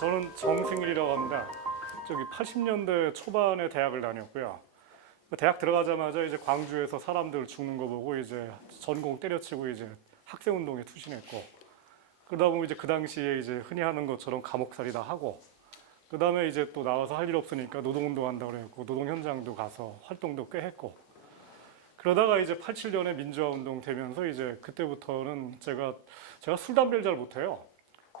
저는 정승일이라고 합니다. 저기 80년대 초반에 대학을 다녔고요. 대학 들어가자마자 이제 광주에서 사람들 죽는 거 보고 이제 전공 때려치고 이제 학생운동에 투신했고, 그러다 보면 이제 그 당시에 이제 흔히 하는 것처럼 감옥살이 다 하고, 그 다음에 이제 또 나와서 할 일 없으니까 노동운동 한다고 그랬고, 노동 현장도 가서 활동도 꽤 했고, 그러다가 이제 87년에 민주화운동 되면서 이제 그때부터는 제가 술, 담배를 잘 못해요.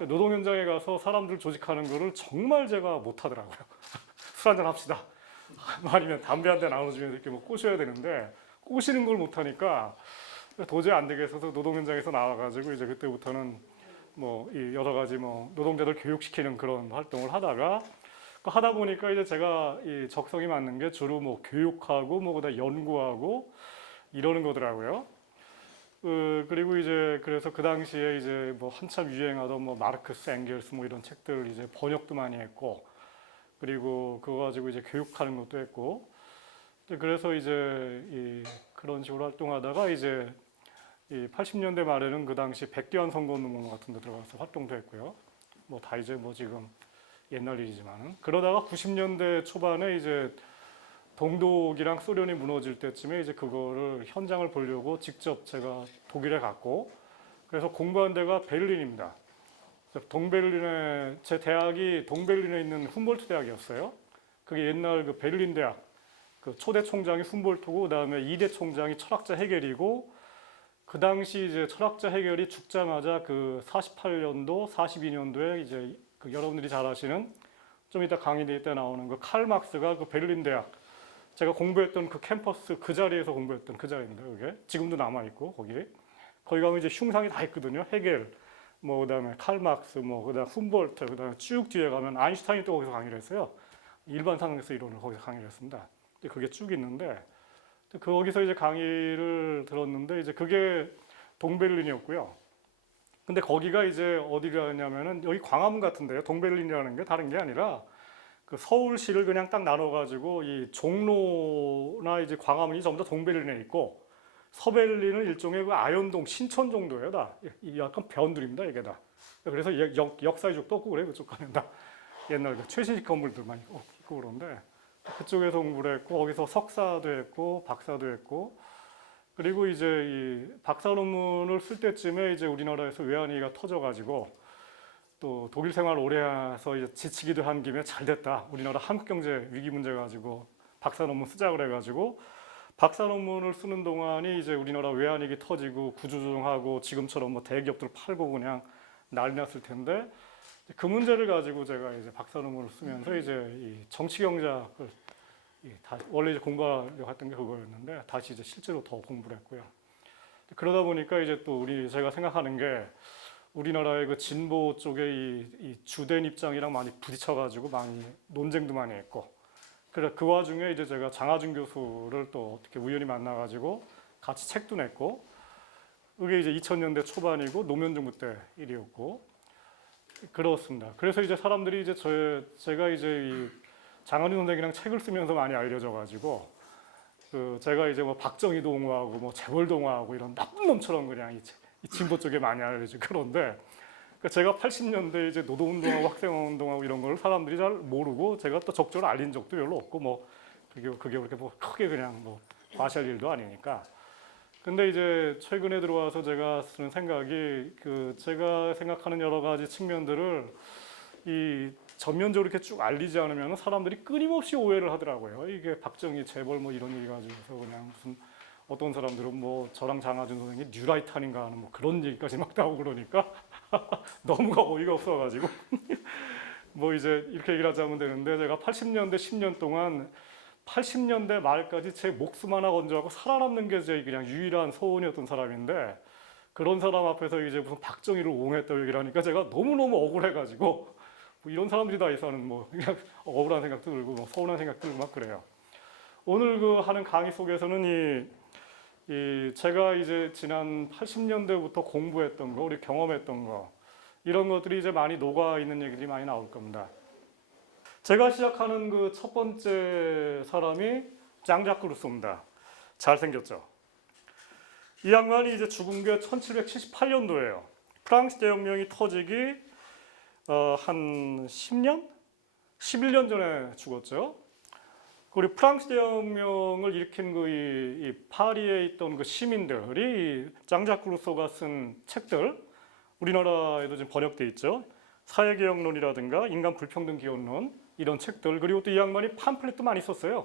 노동 현장에 가서 사람들 조직하는 거를 정말 제가 못하더라고요. 술 한잔 합시다. 아니면 담배 한 대 나눠주면서 이렇게 뭐 꼬셔야 되는데 꼬시는 걸 못하니까 도저히 안 되겠어서 노동 현장에서 나와가지고 이제 그때부터는 뭐 이 여러 가지 뭐 노동자들 교육시키는 그런 활동을 하다가 하다 보니까 이제 제가 이 적성이 맞는 게 주로 뭐 교육하고 뭐 그다음 연구하고 이러는 거더라고요. 그리고 이제 그래서 그 당시에 이제 뭐 한참 유행하던 뭐 마르크스 앵겔스 뭐 이런 책들 이제 번역도 많이 했고, 그리고 그거 가지고 이제 교육하는 것도 했고, 그래서 이제 그런 식으로 활동하다가 이제 이 80년대 말에는 그 당시 백대환 선거운동 같은 데 들어가서 활동도 했고요. 뭐 다 이제 뭐 지금 옛날 일이지만은, 그러다가 90년대 초반에 이제 동독이랑 소련이 무너질 때쯤에 이제 그거를 현장을 보려고 직접 제가 독일에 갔고, 그래서 공부한 데가 베를린입니다. 동베를린에 제 대학이 동베를린에 있는 훔볼트 대학이었어요. 그게 옛날 그 베를린 대학 그 초대 총장이 훔볼트고, 그다음에 2대 총장이 철학자 헤겔이고, 그 당시 이제 철학자 헤겔이 죽자마자 그 48년도, 42년도에 이제 그 여러분들이 잘 아시는 좀 이따 강의 때 나오는 그 칼 막스가 그 베를린 대학, 제가 공부했던 그 캠퍼스 그 자리에서 공부했던 그 자리입니다. 그게 지금도 남아 있고 거기 가면 이제 흉상이 다 있거든요. 헤겔, 뭐 그다음에 칼 막스, 뭐 그다음 훔볼트, 그다음에 쭉 뒤에 가면 아인슈타인이 또 거기서 강의를 했어요. 일반 상승에서 이론을 거기서 강의를 했습니다. 그게 쭉 있는데 거기서 이제 강의를 들었는데 이제 그게 동베를린이었고요. 근데 거기가 이제 어디라냐면은 여기 광화문 같은데요. 동베를린이라는 게 다른 게 아니라 그 서울시를 그냥 딱 나눠가지고 이 종로나 이제 광화문이 전부 다 동베를린에 있고, 서베를린은 일종의 그 아현동 신촌 정도예요. 다 약간 변두리입니다. 이게 다. 그래서 역사 유적도 없고 그래요. 그쪽 가면 다 옛날 그 최신식 건물들만 있고 그런데, 그쪽에서 공부를 했고, 거기서 석사도 했고 박사도 했고, 그리고 이제 이 박사 논문을 쓸 때쯤에 이제 우리나라에서 외환위기가 터져가지고, 또 독일 생활 오래 해서 이제 지치기도 한 김에 잘 됐다. 우리나라 한국 경제 위기 문제 가지고 박사 논문 쓰자 그래가지고 박사 논문을 쓰는 동안이 이제 우리나라 외환위기 터지고 구조조정하고 지금처럼 뭐 대기업들 팔고 그냥 난리 났을 텐데, 그 문제를 가지고 제가 이제 박사 논문을 쓰면서 이제 이 정치 경제학을 원래 이제 공부하려고 했던 게 그거였는데 다시 이제 실제로 더 공부를 했고요. 그러다 보니까 이제 또 제가 생각하는 게 우리나라의 그 진보 쪽의 이 주된 입장이랑 많이 부딪혀가지고 많이 논쟁도 많이 했고, 그래 그 와중에 이제 제가 장하준 교수를 또 어떻게 우연히 만나가지고 같이 책도 냈고, 그게 이제 2000년대 초반이고 노무현 정부 때 일이었고 그렇습니다. 그래서 이제 사람들이 이제 제가 이제 이 장하준 선생이랑 책을 쓰면서 많이 알려져가지고, 그 제가 이제 뭐 박정희 동화하고 뭐 재벌 동화하고 이런 나쁜 놈처럼 그냥 이 진보 쪽에 많이 알려지고 그런데, 제가 80년대 이제 노동운동하고 학생운동하고 이런 걸 사람들이 잘 모르고 제가 또 적절히 알린 적도 별로 없고, 뭐 그게 그렇게 뭐 크게 그냥 뭐 과시할 일도 아니니까. 근데 이제 최근에 들어와서 제가 쓰는 생각이 제가 생각하는 여러 가지 측면들을 이 전면적으로 이렇게 쭉 알리지 않으면 사람들이 끊임없이 오해를 하더라고요. 이게 박정희 재벌 뭐 이런 얘기 가지고서 그냥 무슨 어떤 사람들은 뭐 저랑 장하준 선생이 뉴라이탄인가 하는 뭐 그런 얘기까지 막 나오고 그러니까 너무가 어이가 없어가지고 뭐 이제 이렇게 얘기를 하자면 되는데, 제가 80년대 10년 동안 80년대 말까지 제 목숨 하나 건져하고 살아남는 게 제 그냥 유일한 소원이었던 사람인데, 그런 사람 앞에서 이제 무슨 박정희를 옹호했다고 얘기를 하니까 제가 너무너무 억울해가지고 뭐 이런 사람들이 다 있어는 뭐 그냥 억울한 생각도 들고 뭐 서운한 생각도 들고 막 그래요. 오늘 그 하는 강의 속에서는 제가 이제 지난 80년대부터 공부했던 거, 우리 경험했던 거, 이런 것들이 이제 많이 녹아 있는 얘기들이 많이 나올 겁니다. 제가 시작하는 그 첫 번째 사람이 장자크 루소입니다. 잘생겼죠? 이 양반이 이제 죽은 게 1778년도예요. 프랑스 대혁명이 터지기 한 10년? 11년 전에 죽었죠. 그리고 프랑스 대혁명을 일으킨 이 파리에 있던 그 시민들이 장자크 루소가 쓴 책들, 우리나라에도 지금 번역돼 있죠. 사회개혁론이라든가 인간 불평등 기원론 이런 책들, 그리고 또 이 양반이 팜플렛도 많이 썼어요.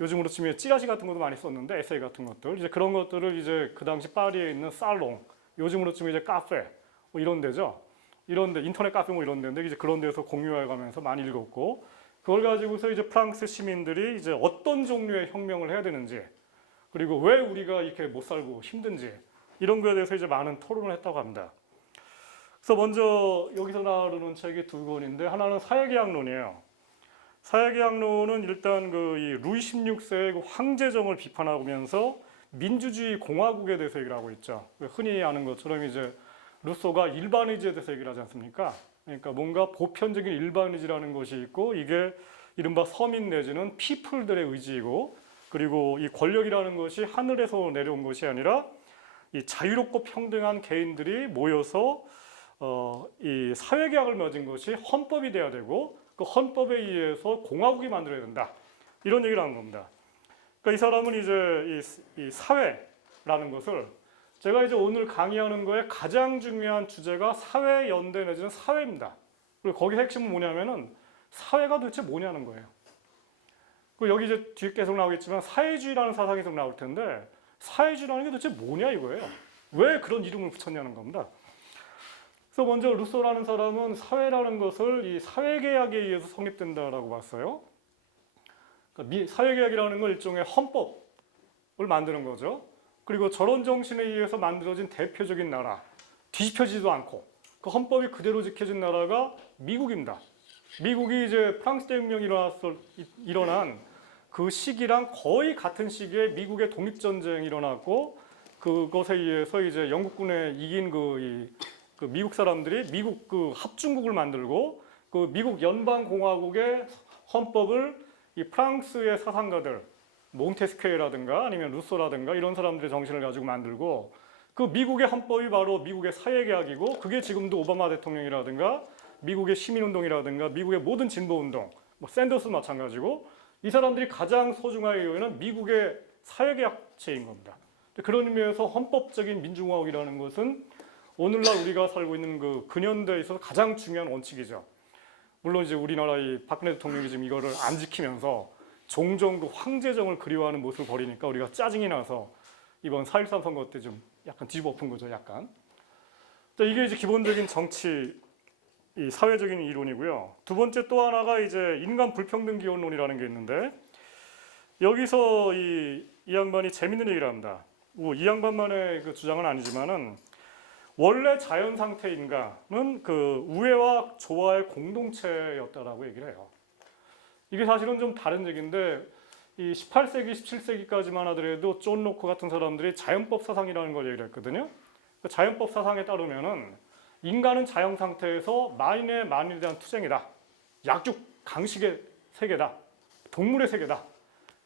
요즘으로 치면 찌라시 같은 것도 많이 썼는데 에세이 같은 것들, 이제 그런 것들을 이제 그 당시 파리에 있는 살롱, 요즘으로 치면 이제 카페 뭐 이런 데죠. 이런데 인터넷 카페 뭐 이런 데인데 이제 그런 데서 공유해가면서 많이 읽었고, 그걸 가지고서 이제 프랑스 시민들이 이제 어떤 종류의 혁명을 해야 되는지, 그리고 왜 우리가 이렇게 못 살고 힘든지 이런 거에 대해서 이제 많은 토론을 했다고 합니다. 그래서 먼저 여기서 나오는 책이 두 권인데, 하나는 사회계약론이에요. 사회계약론은 일단 이 루이 16세의 그 황제정을 비판하면서 민주주의 공화국에 대해서 얘기를 하고 있죠. 흔히 아는 것처럼 이제 루소가 일반의지에 대해서 얘기를 하지 않습니까? 그러니까 뭔가 보편적인 일반의지라는 것이 있고, 이게 이른바 서민 내지는 피플들의 의지이고, 그리고 이 권력이라는 것이 하늘에서 내려온 것이 아니라 이 자유롭고 평등한 개인들이 모여서 이 사회계약을 맺은 것이 헌법이 돼야 되고, 그 헌법에 의해서 공화국이 만들어야 된다. 이런 얘기를 하는 겁니다. 그러니까 이 사람은 이제 이 사회라는 것을, 제가 이제 오늘 강의하는 거에 가장 중요한 주제가 사회 연대 내지는 사회입니다. 그리고 거기 핵심은 뭐냐면은 사회가 도대체 뭐냐는 거예요. 그리고 여기 이제 뒤에 계속 나오겠지만 사회주의라는 사상이 계속 나올 텐데, 사회주의라는 게 도대체 뭐냐 이거예요. 왜 그런 이름을 붙였냐는 겁니다. 그래서 먼저 루소라는 사람은 사회라는 것을 이 사회계약에 의해서 성립된다라고 봤어요. 그러니까 사회계약이라는 건 일종의 헌법을 만드는 거죠. 그리고 저런 정신에 의해서 만들어진 대표적인 나라, 뒤집혀지지도 않고 그 헌법이 그대로 지켜진 나라가 미국입니다. 미국이 이제 프랑스 대혁명이 일어난 그 시기랑 거의 같은 시기에 미국의 독립전쟁이 일어났고, 그것에 의해서 이제 영국군에 이긴 그 미국 사람들이 미국 그 합중국을 만들고, 그 미국 연방공화국의 헌법을 이 프랑스의 사상가들, 몬테스퀴에라든가 아니면 루소라든가 이런 사람들의 정신을 가지고 만들고, 그 미국의 헌법이 바로 미국의 사회계약이고, 그게 지금도 오바마 대통령이라든가 미국의 시민운동이라든가 미국의 모든 진보운동, 뭐 샌더스도 마찬가지고, 이 사람들이 가장 소중하게 여기는 미국의 사회계약체인 겁니다. 그런 의미에서 헌법적인 민주공화국이라는 것은 오늘날 우리가 살고 있는 그 근현대에 있어서 가장 중요한 원칙이죠. 물론 이제 우리나라의 박근혜 대통령이 지금 이거를 안 지키면서 종종 그 황제정을 그리워하는 모습을 벌이니까 우리가 짜증이 나서 이번 4.13 선거 때 좀 약간 뒤집어 엎은 거죠, 약간. 이게 이제 기본적인 정치, 이 사회적인 이론이고요. 두 번째 또 하나가 이제 인간 불평등 기원론이라는 게 있는데, 여기서 이 양반이 재밌는 얘기를 합니다. 이 양반만의 그 주장은 아니지만은, 원래 자연 상태 인간은 그 우애와 조화의 공동체였다라고 얘기를 해요. 이게 사실은 좀 다른 얘기인데, 이 18세기, 17세기까지만 하더라도 존 로크 같은 사람들이 자연법 사상이라는 걸 얘기를 했거든요. 그 자연법 사상에 따르면은 인간은 자연 상태에서 만인의 만인에 대한 투쟁이다. 약육 강식의 세계다. 동물의 세계다.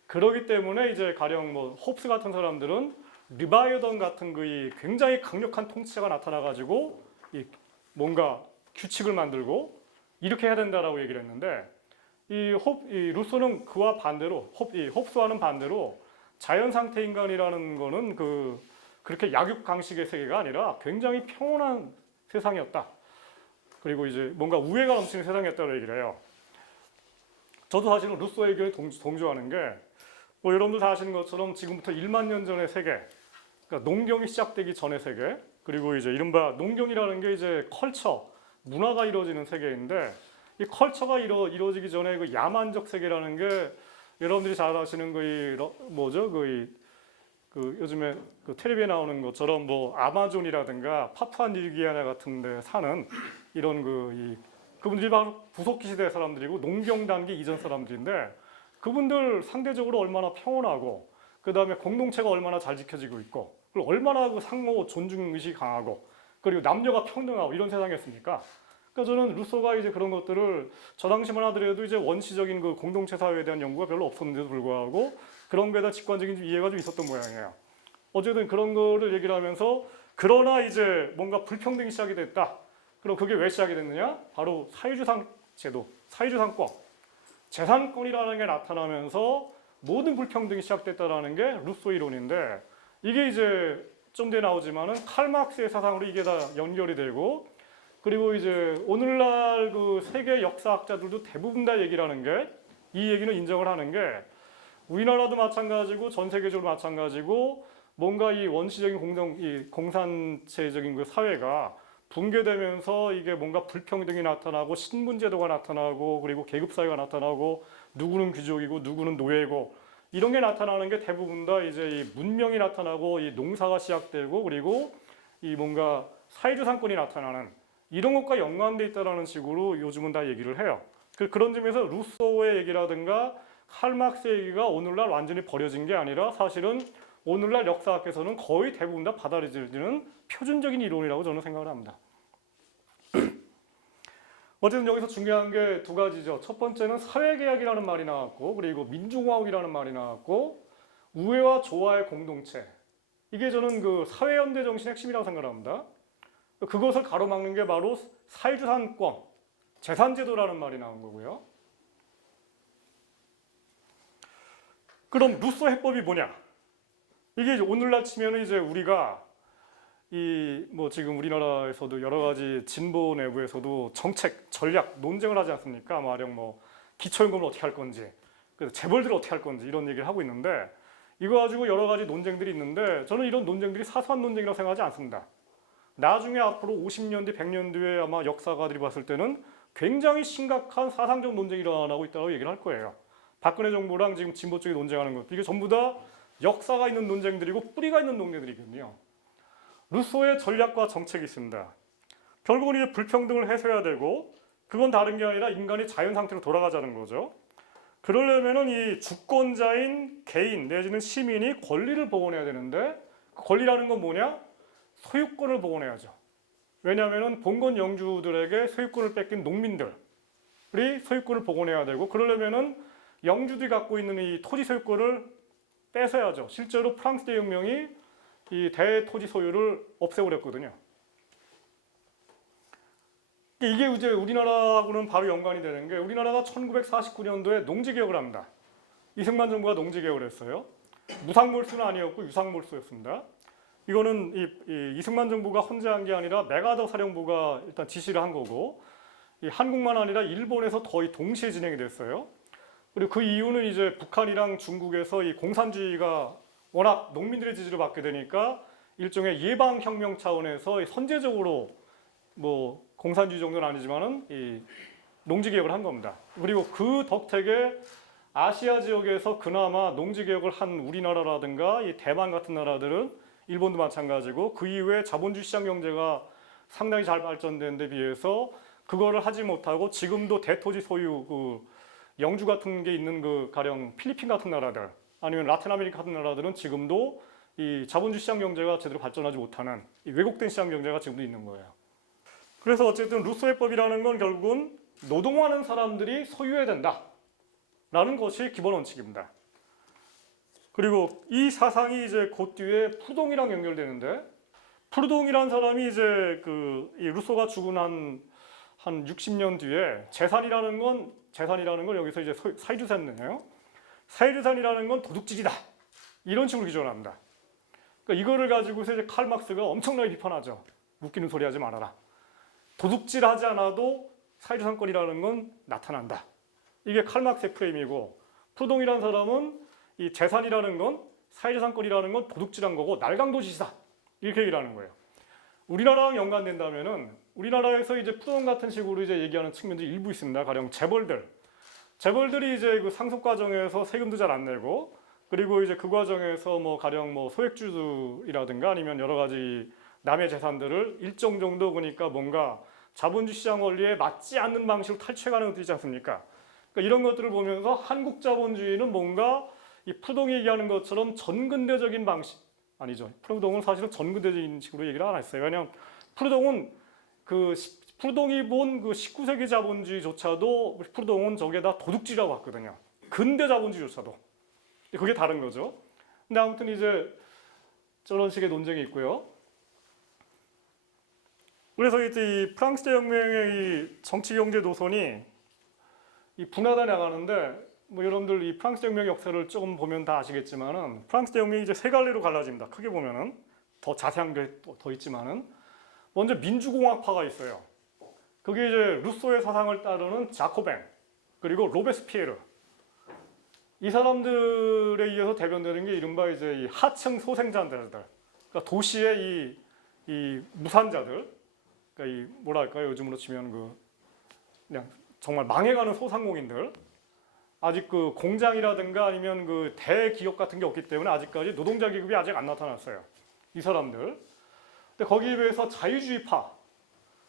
그러기 때문에 이제 가령 뭐 홉스 같은 사람들은 리바이어던 같은 그 굉장히 강력한 통치자가 나타나가지고 뭔가 규칙을 만들고 이렇게 해야 된다라고 얘기를 했는데, 이 루소는 그와 반대로 홉스와는 반대로 자연 상태 인간이라는 거는 그렇게 약육 강식의 세계가 아니라 굉장히 평온한 세상이었다. 그리고 이제 뭔가 우애가 넘치는 세상이었다고 얘기를 해요. 저도 사실은 루소의 의견에 동조하는 게, 뭐 여러분들 다 아시는 것처럼 지금부터 1만 년 전의 세계, 그러니까 농경이 시작되기 전의 세계, 그리고 이제 이른바 농경이라는 게 이제 컬처, 문화가 이루어지는 세계인데, 이 컬처가 이루어지기 전에 그 야만적 세계라는 게 여러분들이 잘 아시는 요즘에 그 텔레비에 나오는 것처럼 뭐 아마존이라든가 파푸아뉴기니아 같은 데 사는 이런 그분들이 바로 부속기 시대 사람들이고 농경 단계 이전 사람들인데, 그분들 상대적으로 얼마나 평온하고, 그 다음에 공동체가 얼마나 잘 지켜지고 있고, 그리고 얼마나 그 상호 존중 의식이 강하고, 그리고 남녀가 평등하고 이런 세상이었습니까? 그러니까 저는 루소가 이제 그런 것들을 저 당시만 하더라도 이제 원시적인 그 공동체 사회에 대한 연구가 별로 없었는데도 불구하고 그런 거에다 직관적인 이해가 좀 있었던 모양이에요. 어쨌든 그런 거를 얘기를 하면서, 그러나 이제 뭔가 불평등이 시작이 됐다. 그럼 그게 왜 시작이 됐느냐? 바로 사회주상 제도, 사회주상권, 재산권이라는 게 나타나면서 모든 불평등이 시작됐다라는 게 루소 이론인데, 이게 이제 좀 뒤에 나오지만은 칼 마르크스의 사상으로 이게 다 연결이 되고, 그리고 이제 오늘날 그 세계 역사학자들도 대부분 다 얘기를 하는 게, 이 얘기는 인정을 하는 게, 우리나라도 마찬가지고 전 세계적으로 마찬가지고 뭔가 이 원시적인 이 공산체적인 그 사회가 붕괴되면서 이게 뭔가 불평등이 나타나고 신분제도가 나타나고 그리고 계급사회가 나타나고 누구는 귀족이고 누구는 노예고 이런 게 나타나는 게 대부분 다 이제 이 문명이 나타나고 이 농사가 시작되고 그리고 이 뭔가 사회주상권이 나타나는 이런 것과 연관돼 있다라는 식으로 요즘은 다 얘기를 해요. 그런 점에서 루소의 얘기라든가 칼 마르크스의 얘기가 오늘날 완전히 버려진 게 아니라 사실은 오늘날 역사학에서는 거의 대부분 다 받아들여지는 표준적인 이론이라고 저는 생각을 합니다. 어쨌든 여기서 중요한 게 두 가지죠. 첫 번째는 사회계약이라는 말이 나왔고, 그리고 민주공화국이라는 말이 나왔고, 우회와 조화의 공동체. 이게 저는 그 사회연대 정신의 핵심이라고 생각합니다. 그것을 가로막는 게 바로 사회주산권, 재산제도라는 말이 나온 거고요. 그럼 루소 해법이 뭐냐? 이게 오늘날 치면은 이제 우리가 이 뭐 지금 우리나라에서도 여러 가지 진보 내부에서도 정책, 전략, 논쟁을 하지 않습니까? 마령 뭐 기초연금을 어떻게 할 건지, 그래서 재벌들을 어떻게 할 건지 이런 얘기를 하고 있는데 이거 가지고 여러 가지 논쟁들이 있는데 저는 이런 논쟁들이 사소한 논쟁이라고 생각하지 않습니다. 나중에 앞으로 50년 뒤, 100년 뒤에 아마 역사가들이 봤을 때는 굉장히 심각한 사상적 논쟁이 일어나고 있다고 얘기를 할 거예요. 박근혜 정부랑 지금 진보 쪽이 논쟁하는 것, 이게 전부 다 역사가 있는 논쟁들이고 뿌리가 있는 논쟁들이거든요. 루소의 전략과 정책이 있습니다. 결국은 이제 불평등을 해소해야 되고 그건 다른 게 아니라 인간이 자연 상태로 돌아가자는 거죠. 그러려면은 이 주권자인 개인 내지는 시민이 권리를 복원해야 되는데 권리라는 건 뭐냐? 소유권을 복원해야죠. 왜냐하면은 봉건 영주들에게 소유권을 뺏긴 농민들이 소유권을 복원해야 되고 그러려면은 영주들이 갖고 있는 이 토지 소유권을 뺏어야죠. 실제로 프랑스 대혁명이 이 대토지 소유를 없애버렸거든요. 이게 이제 우리나라하고는 바로 연관이 되는 게 우리나라가 1949년도에 농지개혁을 합니다. 이승만 정부가 농지개혁을 했어요. 무상몰수는 아니었고 유상몰수였습니다. 이거는 이승만 정부가 혼자 한 게 아니라 메가더 사령부가 일단 지시를 한 거고 이 한국만 아니라 일본에서 거의 동시에 진행이 됐어요. 그리고 그 이유는 이제 북한이랑 중국에서 이 공산주의가 워낙 농민들의 지지를 받게 되니까 일종의 예방혁명 차원에서 선제적으로 뭐 공산주의 정도는 아니지만은 이 농지개혁을 한 겁니다. 그리고 그 덕택에 아시아 지역에서 그나마 농지개혁을 한 우리나라라든가 이 대만 같은 나라들은 일본도 마찬가지고 그 이후에 자본주의 시장 경제가 상당히 잘 발전된 데 비해서 그거를 하지 못하고 지금도 대토지 소유 그 영주 같은 게 있는 그 가령 필리핀 같은 나라들 아니면 라틴 아메리카 같은 나라들은 지금도 이 자본주의 시장 경제가 제대로 발전하지 못하는 이 왜곡된 시장 경제가 지금도 있는 거예요. 그래서 어쨌든 루소 해법이라는 건 결국은 노동하는 사람들이 소유해야 된다라는 것이 기본 원칙입니다. 그리고 이 사상이 이제 그 뒤에 푸르동이랑 연결되는데 푸르동이라는 사람이 이제 이 루소가 죽고 난 60년 뒤에 재산이라는 건 여기서 이제 사회주산이에요. 사회주산이라는 건 도둑질이다. 이런 식으로 기존합니다. 그러니까 이거를 가지고서 이제 칼 마르크스가 엄청나게 비판하죠. 웃기는 소리 하지 말아라. 도둑질하지 않아도 사회주산권이라는 건 나타난다. 이게 칼 마르크스의 프레임이고 푸르동이라는 사람은 이 재산이라는 건 사회주산권이라는 건 도둑질한 거고 날강도짓이다. 이렇게 얘기를 하는 거예요. 우리나라랑 연관된다면은 우리나라에서 이제 푸르동 같은 식으로 이제 얘기하는 측면들이 일부 있습니다. 가령 재벌들이 이제 그 상속 과정에서 세금도 잘 안 내고 그리고 이제 그 과정에서 뭐 가령 뭐 소액주들이라든가 아니면 여러 가지 남의 재산들을 일정 정도 그러니까 뭔가 자본주의 시장 원리에 맞지 않는 방식으로 탈취해가는 것도 있지 않습니까? 그러니까 이런 것들을 보면서 한국 자본주의는 뭔가 이 푸르동이 얘기하는 것처럼 전근대적인 방식 아니죠. 푸르동은 사실은 전근대적인 식으로 얘기를 안 했어요. 왜냐하면 푸르동이 본 그 19세기 자본주의조차도 푸르동은 저게다 도둑질이라고 봤거든요. 근대 자본주의조차도. 그게 다른 거죠. 근데 아무튼 이제 저런 식의 논쟁이 있고요. 그래서 이제 이 프랑스 대혁명의 이 정치 경제 노선이 이 분화돼 나가는데 뭐 여러분들 이 프랑스 대혁명 역사를 조금 보면 다 아시겠지만은 프랑스 대혁명이 이제 세 갈래로 갈라집니다. 크게 보면은 더 자세한 게 더 있지만은 먼저 민주공화파가 있어요. 그게 이제 루소의 사상을 따르는 자코뱅 그리고 로베스피에르 이 사람들에 의해서 대변되는 게 이른바 이제 이 하층 소생자들, 그러니까 도시의 이 무산자들, 그러니까 이 뭐랄까요 요즘으로 치면 그 그냥 정말 망해가는 소상공인들, 아직 그 공장이라든가 아니면 그 대기업 같은 게 없기 때문에 아직까지 노동자 계급이 아직 안 나타났어요. 이 사람들. 근데 거기에 비해서 자유주의파,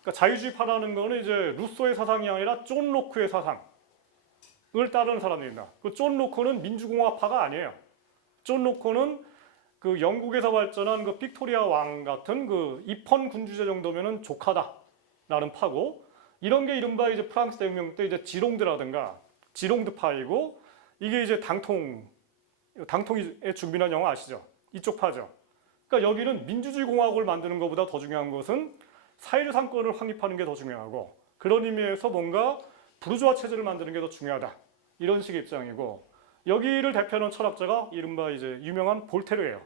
그러니까 자유주의파라는 거는 이제 루소의 사상이 아니라 존 로크의 사상을 따르는 사람들입니다. 그 존 로크는 민주공화파가 아니에요. 존 로크는 그 영국에서 발전한 그 빅토리아 왕 같은 그 입헌 군주제 정도면은 족하다라는 파고, 이런 게 이른바 이제 프랑스 대혁명 때 이제 지롱드라든가 지롱드파이고, 이게 이제 당통의 죽음이라는 영화 아시죠? 이쪽 파죠. 그러니까 여기는 민주주의 공화국을 만드는 것보다 더 중요한 것은 사회주 상권을 확립하는 게 더 중요하고, 그런 의미에서 뭔가 부르주아 체제를 만드는 게 더 중요하다, 이런 식의 입장이고, 여기를 대표하는 철학자가 이른바 이제 유명한 볼테르예요.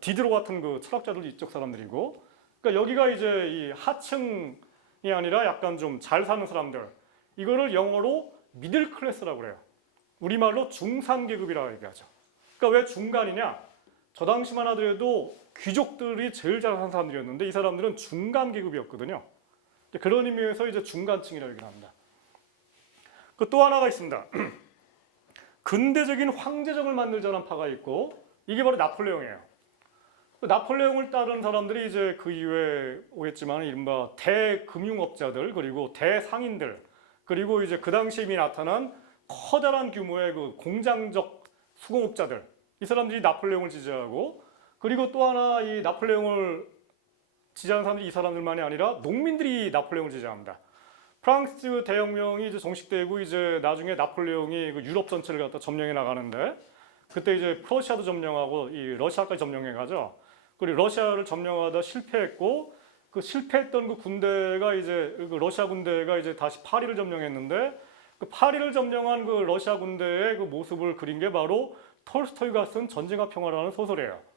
디드로 같은 그 철학자들도 이쪽 사람들이고, 그러니까 여기가 이제 이 하층이 아니라 약간 좀 잘 사는 사람들, 이거를 영어로 미들 클래스라고 그래요. 우리말로 중산계급이라고 얘기하죠. 그러니까 왜 중간이냐? 저 당시만 하더라도 귀족들이 제일 잘 사는 사람들이었는데 이 사람들은 중간계급이었거든요. 그런 의미에서 이제 중간층이라고 얘기를 합니다. 그 또 하나가 있습니다. 근대적인 황제정을 만들자는 파가 있고, 이게 바로 나폴레옹이에요. 나폴레옹을 따르는 사람들이 이제 그 이후에 오겠지만 이른바 대금융업자들, 그리고 대상인들, 그리고 이제 그 당시에 이미 나타난 커다란 규모의 그 공장적 수공업자들, 이 사람들이 나폴레옹을 지지하고, 그리고 또 하나 이 나폴레옹을 지지하는 사람들이 이 사람들만이 아니라 농민들이 나폴레옹을 지지합니다. 프랑스 대혁명이 이제 종식되고 이제 나중에 나폴레옹이 그 유럽 전체를 갖다 점령해 나가는데, 그때 이제 프러시아도 점령하고 이 러시아까지 점령해 가죠. 그리고 러시아를 점령하다 실패했고, 그 실패했던 그 군대가 이제 그 러시아 군대가 이제 다시 파리를 점령했는데, 그 파리를 점령한 그 러시아 군대의 그 모습을 그린 게 바로 톨스토이가 쓴 전쟁과 평화라는 소설이에요.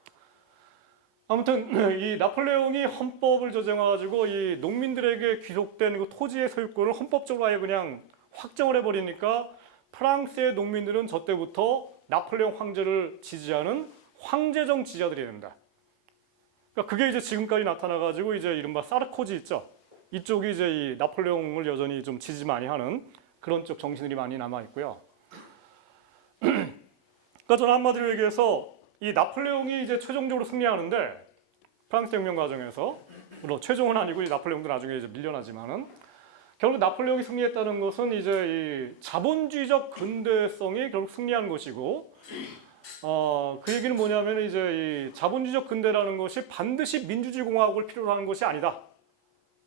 아무튼 이 나폴레옹이 헌법을 제정해가지고 이 농민들에게 귀속된 그 토지의 소유권을 헌법적으로 아예 그냥 확정을 해버리니까 프랑스의 농민들은 저 때부터 나폴레옹 황제를 지지하는 황제정 지지자들이 됩니다. 그러니까 그게 이제 지금까지 나타나가지고 이제 이른바 사르코지 있죠. 이쪽이 이제 이 나폴레옹을 여전히 좀 지지 많이 하는 그런 쪽 정신들이 많이 남아 있고요. 그러니까 저는 한마디로 얘기해서 이 나폴레옹이 이제 최종적으로 승리하는데, 프랑스 혁명 과정에서, 물론 최종은 아니고 나폴레옹도 나중에 이제 밀려나지만은, 결국 나폴레옹이 승리했다는 것은 이제 이 자본주의적 근대성이 결국 승리한 것이고, 그 얘기는 뭐냐면 이제 이 자본주의적 근대라는 것이 반드시 민주주의 공화국을 필요로 하는 것이 아니다,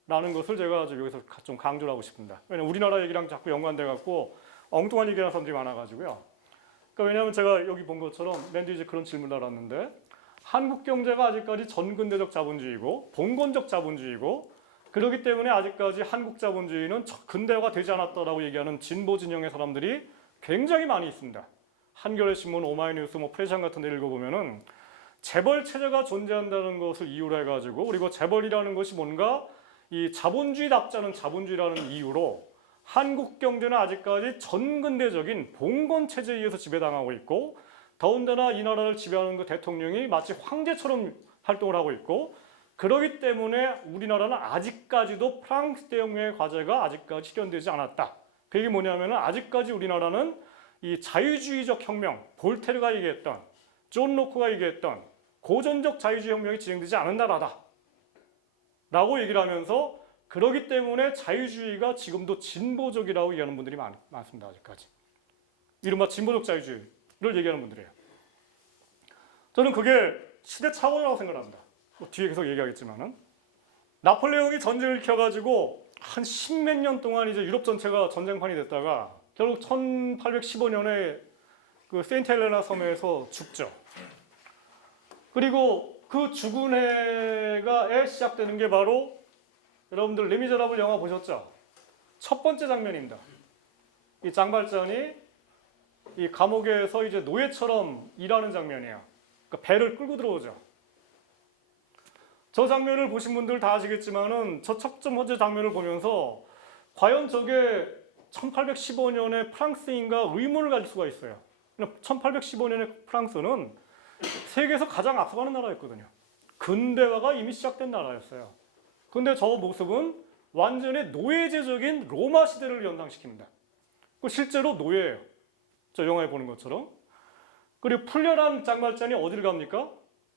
라는 것을 제가 여기서 좀 강조를 하고 싶습니다. 왜냐면 우리나라 얘기랑 자꾸 연관돼 갖고 엉뚱한 얘기하는 사람들이 많아가지고요. 그러니까 왜냐하면 제가 여기 본 것처럼 맨 뒤에 이제 그런 질문을 알았는데, 한국 경제가 아직까지 전근대적 자본주의고 봉건적 자본주의고, 그렇기 때문에 아직까지 한국 자본주의는 근대화가 되지 않았다라고 얘기하는 진보 진영의 사람들이 굉장히 많이 있습니다. 한겨레 신문, 오마이뉴스, 프레시안 같은 데 읽어보면은 재벌 체제가 존재한다는 것을 이유로 해가지고, 그리고 재벌이라는 것이 뭔가 이 자본주의답자는 자본주의라는 이유로 한국 경제는 아직까지 전근대적인 봉건 체제에 의해서 지배당하고 있고, 더군다나 이 나라를 지배하는 그 대통령이 마치 황제처럼 활동을 하고 있고, 그렇기 때문에 우리나라는 아직까지도 프랑스 대혁명의 과제가 아직까지 실현되지 않았다. 그게 뭐냐면은 아직까지 우리나라는 이 자유주의적 혁명, 볼테르가 얘기했던, 존 로크가 얘기했던 고전적 자유주의 혁명이 진행되지 않은 나라다, 라고 얘기를 하면서, 그렇기 때문에 자유주의가 지금도 진보적이라고 얘기하는 분들이 많습니다. 아직까지. 이른바 진보적 자유주의를 얘기하는 분들이에요. 저는 그게 시대착오라고 생각합니다. 뒤에 계속 얘기하겠지만은. 나폴레옹이 전쟁을 일으켜가지고 한 십몇 년 동안 이제 유럽 전체가 전쟁판이 됐다가 결국 1815년에 그 세인트 헬레나 섬에서 죽죠. 그리고 그 죽은 해가 시작되는 게 바로 여러분들 레미제라블 영화 보셨죠? 첫 번째 장면입니다. 이 장발장이 이 감옥에서 이제 노예처럼 일하는 장면이에요. 그러니까 배를 끌고 들어오죠. 저 장면을 보신 분들 다 아시겠지만은 저 첫 번째 장면을 보면서 과연 저게 1815년의 프랑스인가 의문을 가질 수가 있어요. 1815년의 프랑스는 세계에서 가장 앞서가는 나라였거든요. 근대화가 이미 시작된 나라였어요. 근데 저 모습은 완전히 노예제적인 로마 시대를 연상시킵니다. 실제로 노예예요. 저 영화에 보는 것처럼. 그리고 풀려난 장발장이 어디를 갑니까?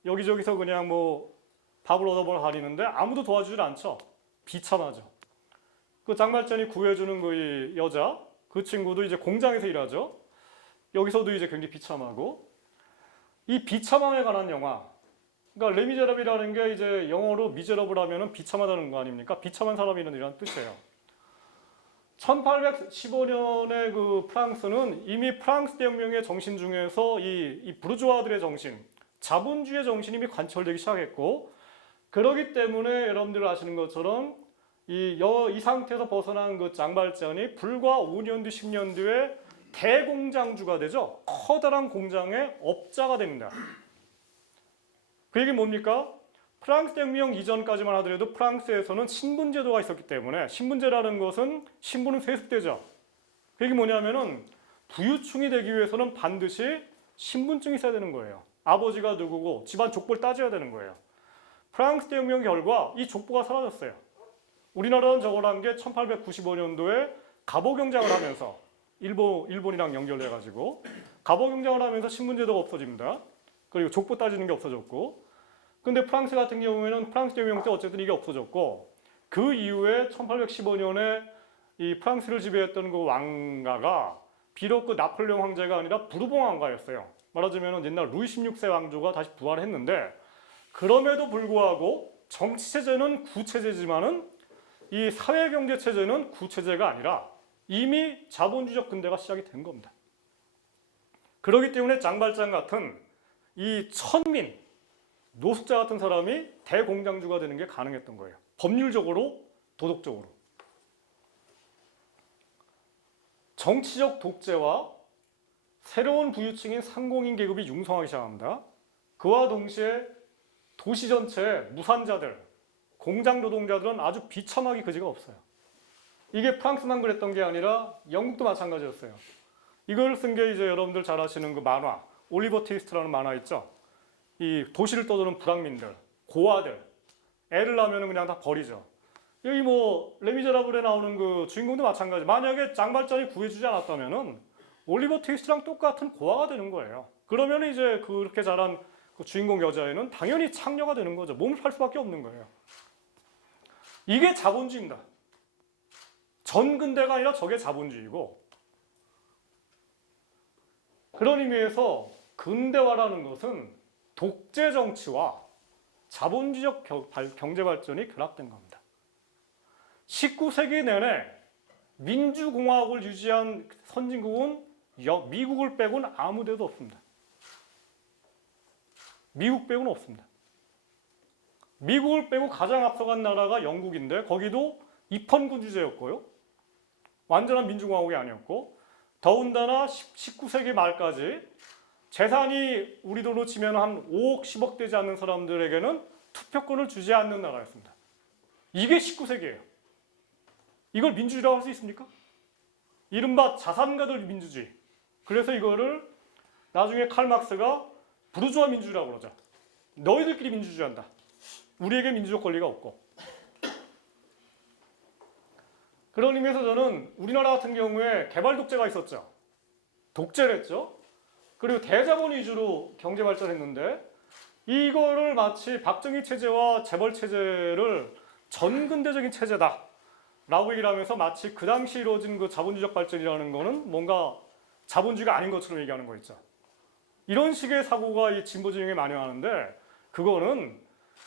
여기저기서 그냥 뭐 밥을 얻어보러 다니는데 아무도 도와주질 않죠. 비참하죠. 그 장발장이 구해주는 그 여자, 그 친구도 이제 공장에서 일하죠. 여기서도 이제 굉장히 비참하고, 이 비참함에 관한 영화. 그러니까 레미제라블이라는 게 이제 영어로 미제러블 하면은 비참하다는 거 아닙니까? 비참한 사람이라는 뜻이에요. 1815년의 그 프랑스는 이미 프랑스 대혁명의 정신 중에서 이 부르주아들의 정신, 자본주의 정신이 이미 관철되기 시작했고, 그러기 때문에 여러분들 아시는 것처럼 이 상태에서 벗어난 그 장발장이 불과 5년 뒤, 10년 뒤에 대공장주가 되죠. 커다란 공장의 업자가 됩니다. 그 얘기 뭡니까? 프랑스 대혁명 이전까지만 하더라도 프랑스에서는 신분제도가 있었기 때문에, 신분제라는 것은 신분은 세습되죠. 그 얘기 뭐냐면은 부유층이 되기 위해서는 반드시 신분증이 있어야 되는 거예요. 아버지가 누구고 집안 족보를 따져야 되는 거예요. 프랑스 대혁명 결과 이 족보가 사라졌어요. 우리나라는 저걸 한 게 1895년도에 갑오경장을 하면서 일본이랑 연결해가지고 갑오경장을 하면서 신분제도가 없어집니다. 그리고 족보 따지는 게 없어졌고, 근데 프랑스 같은 경우에는 프랑스 대혁명 때 어쨌든 이게 없어졌고, 그 이후에 1815년에 이 프랑스를 지배했던 그 왕가가 비록 그 나폴레옹 황제가 아니라 부르봉 왕가였어요. 말하자면 옛날 루이 16세 왕조가 다시 부활했는데, 그럼에도 불구하고 정치 체제는 구체제지만은 이 사회 경제 체제는 구체제가 아니라 이미 자본주의적 근대가 시작이 된 겁니다. 그렇기 때문에 장발장 같은 이 천민, 노숙자 같은 사람이 대공장주가 되는 게 가능했던 거예요. 법률적으로, 도덕적으로. 정치적 독재와 새로운 부유층인 상공인 계급이 융성하기 시작합니다. 그와 동시에 도시 전체에 무산자들, 공장 노동자들은 아주 비참하기 그지가 없어요. 이게 프랑스만 그랬던 게 아니라 영국도 마찬가지였어요. 이걸 쓴 게 이제 여러분들 잘 아시는 그 만화, 올리버 트위스트라는 만화 있죠. 이 도시를 떠도는 불황민들, 고아들, 애를 낳으면 그냥 다 버리죠. 여기 뭐 레미제라블에 나오는 그 주인공도 마찬가지. 만약에 장발장이 구해주지 않았다면은 올리버 트위스트랑 똑같은 고아가 되는 거예요. 그러면 이제 그렇게 자란 그 주인공 여자애는 당연히 창녀가 되는 거죠. 몸을 팔 수밖에 없는 거예요. 이게 자본주의입니다. 전근대가 아니라 저게 자본주의고, 그런 의미에서 근대화라는 것은 독재 정치와 자본주의적 경제 발전이 결합된 겁니다. 19세기 내내 민주공화국을 유지한 선진국은 미국을 빼고는 아무 데도 없습니다. 미국 빼고는 없습니다. 미국을 빼고 가장 앞서간 나라가 영국인데 거기도 입헌군주제였고요. 완전한 민주공화국이 아니었고, 더군다나 19세기 말까지 재산이 우리 돈으로 치면 한 5억, 10억 되지 않는 사람들에게는 투표권을 주지 않는 나라였습니다. 이게 19세기예요. 이걸 민주주의라고 할 수 있습니까? 이른바 자산가들 민주주의. 그래서 이거를 나중에 칼 막스가 부르주아 민주주의라고 그러죠. 너희들끼리 민주주의한다. 우리에게 민주적 권리가 없고. 그런 의미에서 저는 우리나라 같은 경우에 개발 독재가 있었죠. 독재를 했죠. 그리고 대자본 위주로 경제 발전했는데, 이거를 마치 박정희 체제와 재벌 체제를 전근대적인 체제다 라고 얘기를 하면서 마치 그 당시 이루어진 그 자본주의적 발전이라는 거는 뭔가 자본주의가 아닌 것처럼 얘기하는 거 있죠. 이런 식의 사고가 이 진보 진영에 만연하는데, 그거는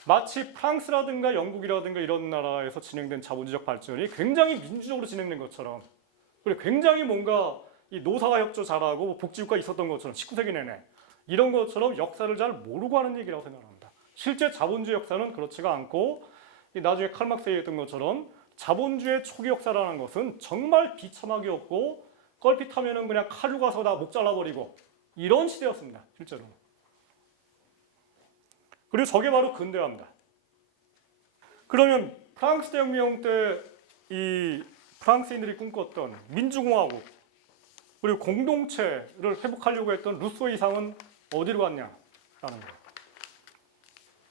마치 프랑스라든가 영국이라든가 이런 나라에서 진행된 자본주의적 발전이 굉장히 민주적으로 진행된 것처럼, 그리고 굉장히 뭔가 이 노사가 협조 잘하고 복지국가 있었던 것처럼 19세기 내내 이런 것처럼 역사를 잘 모르고 하는 얘기라고 생각합니다. 실제 자본주의 역사는 그렇지가 않고, 나중에 칼 막스 얘기했던 것처럼 자본주의 초기 역사라는 것은 정말 비참하게 없고 껄핏하면은 그냥 칼로 가서 다 목 잘라버리고 이런 시대였습니다. 실제로. 그리고 저게 바로 근대화입니다. 그러면 프랑스 대혁명 때 이 프랑스인들이 꿈꿨던 민주공화국 그리고 공동체를 회복하려고 했던 루소의 이상은 어디로 갔냐라는 거예요.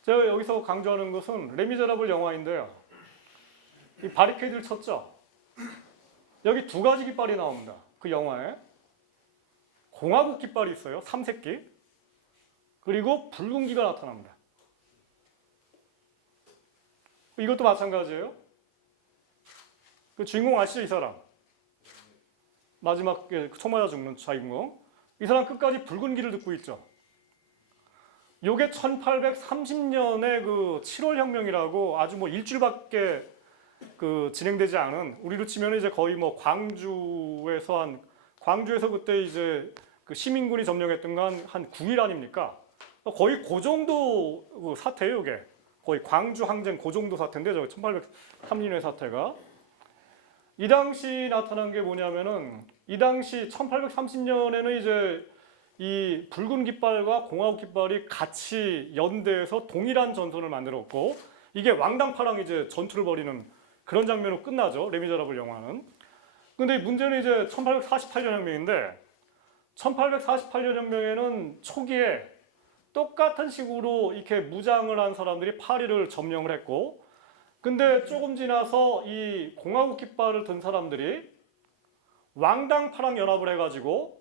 제가 여기서 강조하는 것은 레미제라블 영화인데요. 이 바리케이드를 쳤죠. 여기 두 가지 깃발이 나옵니다. 그 영화에 공화국 깃발이 있어요. 삼색기. 그리고 붉은 기가 나타납니다. 이것도 마찬가지예요. 그 주인공 아시죠? 이 사람. 마지막에 총 맞아 죽는 주인공. 이 사람 끝까지 붉은 기를 듣고 있죠. 요게 1830년에 그 7월 혁명이라고 아주 뭐 일주일밖에 그 진행되지 않은, 우리로 치면 이제 거의 뭐 광주에서 그때 이제 그 시민군이 점령했던 건 한 9일 아닙니까? 거의 그 정도 그 사태예요, 이게. 거의 광주 항쟁 그 정도 사태인데, 저 1830년의 사태가. 이 당시 나타난 게 뭐냐면은, 이 당시 1830년에는 이제 이 붉은 깃발과 공화국 깃발이 같이 연대해서 동일한 전선을 만들었고, 이게 왕당파랑 이제 전투를 벌이는 그런 장면으로 끝나죠. 레미제라블 영화는. 근데 문제는 이제 1848년 혁명인데, 1848년 혁명에는 초기에 똑같은 식으로 이렇게 무장을 한 사람들이 파리를 점령을 했고, 근데 조금 지나서 이 공화국 깃발을 든 사람들이 왕당파랑 연합을 해가지고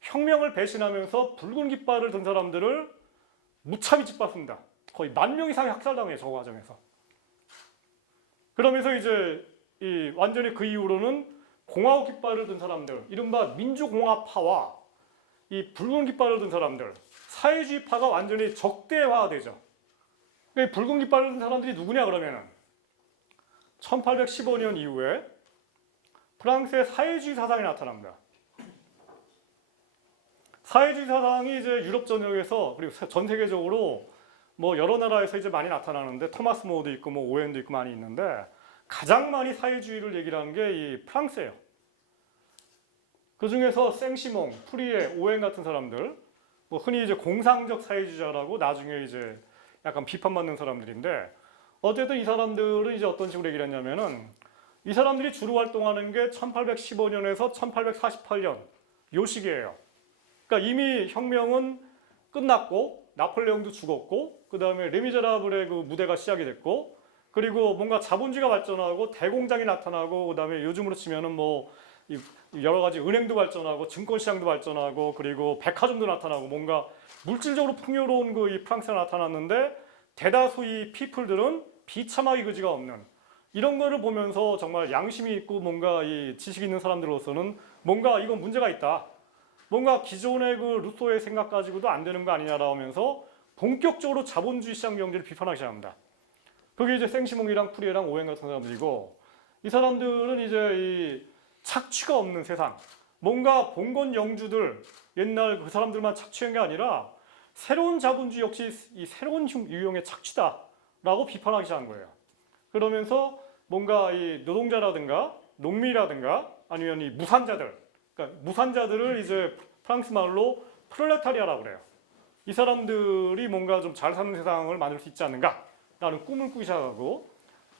혁명을 배신하면서 붉은 깃발을 든 사람들을 무참히 짓밟습니다. 거의 10,000명 이상이 학살당해요, 저 과정에서. 그러면서 이제 완전히 그 이후로는 공화국 깃발을 든 사람들, 이른바 민주공화파와 이 붉은 깃발을 든 사람들, 사회주의파가 완전히 적대화되죠. 붉은 깃발을 든 사람들이 누구냐 그러면은 1815년 이후에 프랑스의 사회주의 사상이 나타납니다. 사회주의 사상이 이제 유럽 전역에서 그리고 전 세계적으로 뭐 여러 나라에서 이제 많이 나타나는데, 토마스 모도 있고 뭐 오웬도 있고 많이 있는데, 가장 많이 사회주의를 얘기를 하는 게 이 프랑스예요. 그 중에서 생시몽, 프리에, 오웬 같은 사람들, 뭐 흔히 이제 공상적 사회주의자라고 나중에 이제 약간 비판받는 사람들인데, 어쨌든 이 사람들은 이제 어떤 식으로 얘기를 했냐면은, 이 사람들이 주로 활동하는 게 1815년에서 1848년 요 시기예요. 그러니까 이미 혁명은 끝났고 나폴레옹도 죽었고, 그 다음에 레미제라블의 그 무대가 시작이 됐고, 그리고 뭔가 자본주의가 발전하고 대공장이 나타나고, 그 다음에 요즘으로 치면은 뭐 여러 가지 은행도 발전하고 증권시장도 발전하고 그리고 백화점도 나타나고, 뭔가 물질적으로 풍요로운 그 이 프랑스가 나타났는데, 대다수 이 피플들은 비참하기 그지가 없는, 이런 거를 보면서 정말 양심이 있고 뭔가 이 지식 있는 사람들로서는 뭔가 이건 문제가 있다, 뭔가 기존의 그 루소의 생각 가지고도 안 되는 거 아니냐라고 하면서 본격적으로 자본주의 시장 경제를 비판하기 시작합니다. 그게 이제 생시몽이랑 프리에랑 오웬 같은 사람들이고, 이 사람들은 이제 이 착취가 없는 세상, 뭔가 봉건 영주들, 옛날 그 사람들만 착취한 게 아니라 새로운 자본주의 역시 이 새로운 유형의 착취다라고 비판하기 시작한 거예요. 그러면서 뭔가 이 노동자라든가 농민이라든가 아니면 이 무산자들, 그러니까 무산자들을 이제 프랑스 말로 프롤레타리아라고 그래요. 이 사람들이 뭔가 좀 잘 사는 세상을 만들 수 있지 않는가라는 꿈을 꾸기 시작하고,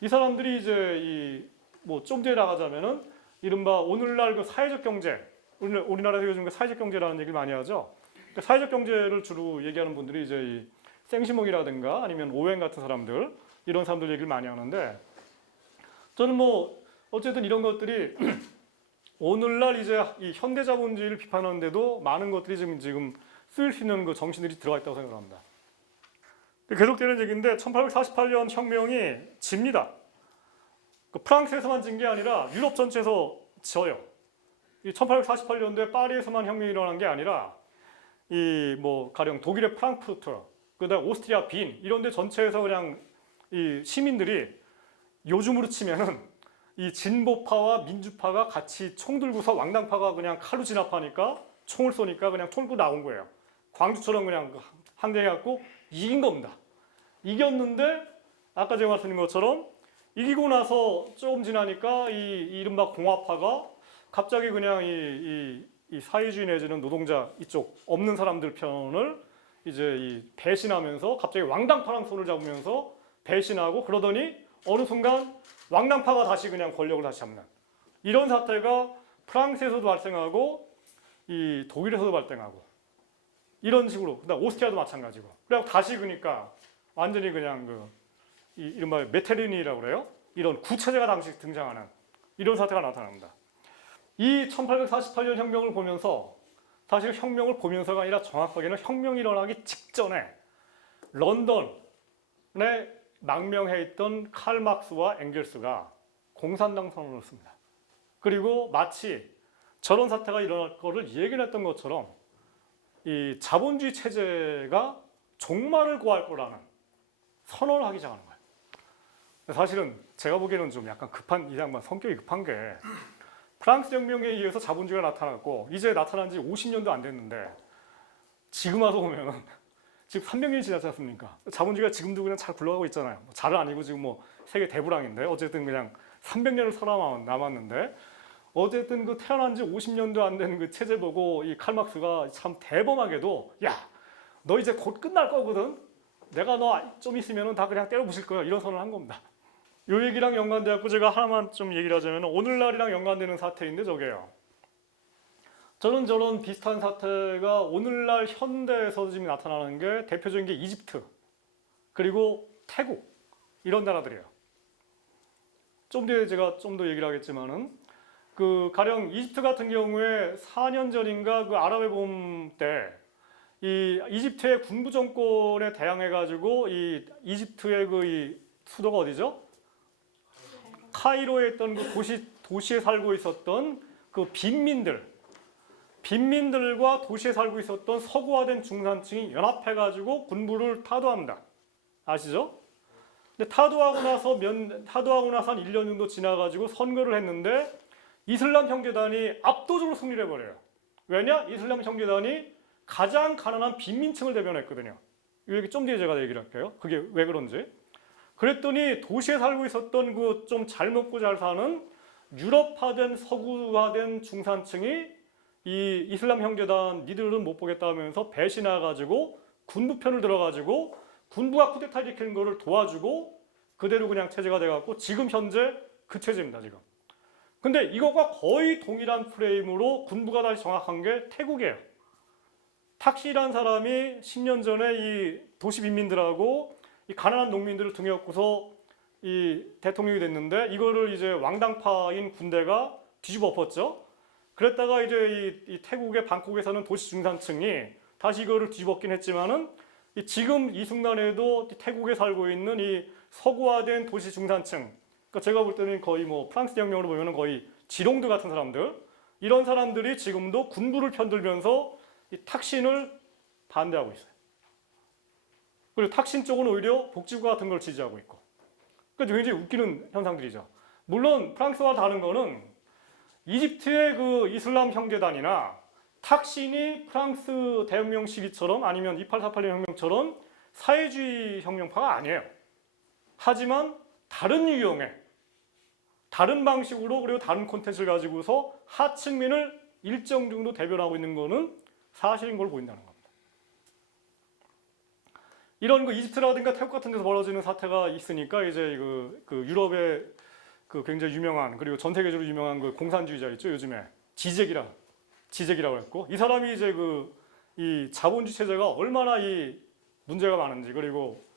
이 사람들이 이제 이 뭐 좀 뒤에 나가자면은 이른바 오늘날 그 사회적 경제, 우리나라에서 요즘 그 사회적 경제라는 얘기를 많이 하죠. 그 사회적 경제를 주로 얘기하는 분들이 이제 이 생시몽이라든가 아니면 오웬 같은 사람들, 이런 사람들 얘기를 많이 하는데, 저는 뭐 어쨌든 이런 것들이 오늘날 이제 이 현대 자본주의를 비판하는데도 많은 것들이 지금 쓰일 수 있는 그 정신들이 들어가 있다고 생각합니다. 계속되는 얘기인데, 1848년 혁명이 집니다. 그 프랑스에서만 진 게 아니라 유럽 전체에서 져요. 이 1848년도에 파리에서만 혁명이 일어난 게 아니라 이 뭐 가령 독일의 프랑크푸르트, 그다음 오스트리아 빈, 이런 데 전체에서 그냥 이 시민들이 요즘으로 치면은 이 진보파와 민주파가 같이 총 들고서 왕당파가 그냥 칼로 진압하니까 총을 쏘니까 그냥 총 들고 나온 거예요. 광주처럼 그냥 항쟁해갖고 이긴 겁니다. 이겼는데 아까 제가 말씀드린 것처럼 이기고 나서 조금 지나니까 이 이른바 공화파가 갑자기 그냥 이 사회주의 내지는 노동자 이쪽 없는 사람들 편을 이제 이 배신하면서 갑자기 왕당파랑 손을 잡으면서 배신하고 그러더니 어느 순간 왕당파가 다시 그냥 권력을 다시 잡는 이런 사태가 프랑스에서도 발생하고 이 독일에서도 발생하고 이런 식으로 그다음 오스트리아도 마찬가지고 그래서 다시 그러니까 완전히 그냥 이 이른바 메테르니라고 그래요. 이런 구체제가 당시 등장하는 이런 사태가 나타납니다. 이 1848년 혁명을 보면서 사실 혁명을 보면서가 아니라 정확하게는 혁명이 일어나기 직전에 런던에 망명해 있던 칼 막스와 엥겔스가 공산당 선언을 씁니다. 그리고 마치 저런 사태가 일어날 거를 얘기를 했던 것처럼 이 자본주의 체제가 종말을 고할 거라는 선언을 하기 시작하는 거예요. 사실은 제가 보기에는 좀 약간 급한 이 양반 성격이 급한 게 프랑스 혁명에 의해서 자본주의가 나타났고 이제 나타난 지 50년도 안 됐는데 지금 와서 보면 지금 300년이 지났지 않습니까? 자본주의가 지금도 그냥 잘 굴러가고 있잖아요. 잘은 아니고 지금 뭐 세계 대불황인데 어쨌든 그냥 300년을 살아남았는데 어쨌든 그 태어난 지 50년도 안 된 그 체제 보고 이 칼 막스가 참 대범하게도 야, 너 이제 곧 끝날 거거든. 내가 너 좀 있으면은 다 그냥 때려 부실 거야. 이런 선언을 한 겁니다. 요 얘기랑 연관돼갖고 제가 하나만 좀 얘기를 하자면 오늘날이랑 연관되는 사태인데 저게요. 저런 비슷한 사태가 오늘날 현대에서 지금 나타나는 게 대표적인 게 이집트 그리고 태국 이런 나라들이에요. 좀 뒤에 제가 좀 더 얘기를 하겠지만은 그 가령 이집트 같은 경우에 4년 전인가 그 아랍의 봄 때 이 이집트의 군부 정권에 대항해 가지고 이 이집트의 그 이 수도가 어디죠? 카이로에 있던 그 도시에 살고 있었던 그 빈민들과 도시에 살고 있었던 서구화된 중산층이 연합해가지고 군부를 타도합니다. 아시죠? 근데 타도하고 나서 한 1년 정도 지나가지고 선거를 했는데 이슬람 형제단이 압도적으로 승리를 해버려요. 왜냐? 이슬람 형제단이 가장 가난한 빈민층을 대변했거든요. 이 얘기 좀 뒤에 제가 얘기를 할게요. 그게 왜 그런지. 그랬더니 도시에 살고 있었던 그 좀 잘 먹고 잘 사는 유럽화된 서구화된 중산층이 이 이슬람 형제단 니들은 못 보겠다 하면서 배신해가지고 군부 편을 들어가지고 군부가 쿠데타 일으키는 거를 도와주고 그대로 그냥 체제가 돼갖고 지금 현재 그 체제입니다 지금. 근데 이것과 거의 동일한 프레임으로 군부가 다시 정확한 게 태국이에요. 탁시라는 사람이 10년 전에 이 도시 빈민들하고 이 가난한 농민들을 등에 업고서 이 대통령이 됐는데 이거를 이제 왕당파인 군대가 뒤집어 엎었죠. 그랬다가 이제 이 태국의 방콕에 사는 도시 중산층이 다시 이거를 뒤집었긴 했지만은 지금 이 순간에도 태국에 살고 있는 이 서구화된 도시 중산층, 그러니까 제가 볼 때는 거의 뭐 프랑스 혁명으로 보면은 거의 지롱드 같은 사람들, 이런 사람들이 지금도 군부를 편들면서 이 탁신을 반대하고 있어요. 그리고 탁신 쪽은 오히려 복지국가 같은 걸 지지하고 있고. 그러니까 굉장히 웃기는 현상들이죠. 물론 프랑스와 다른 거는 이집트의 그 이슬람 형제단이나 탁신이 프랑스 대혁명 시기처럼 아니면 2848년 혁명처럼 사회주의 혁명파가 아니에요. 하지만 다른 유형의 다른 방식으로 그리고 다른 콘텐츠를 가지고서 하층민을 일정 정도 대변하고 있는 거는 사실인 걸 보인다는 겁니다. 이런 그 이집트라든가 태국 같은 데서 벌어지는 사태가 있으니까 이제 그 유럽의 그 굉장히 유명한 그리고 전 세계적으로 유명한 그 공산주의자 있죠 요즘에 지젝이라고 했고 이 사람이 이제 이 자본주의 체제가 얼마나 이 문제가 많은지 그리고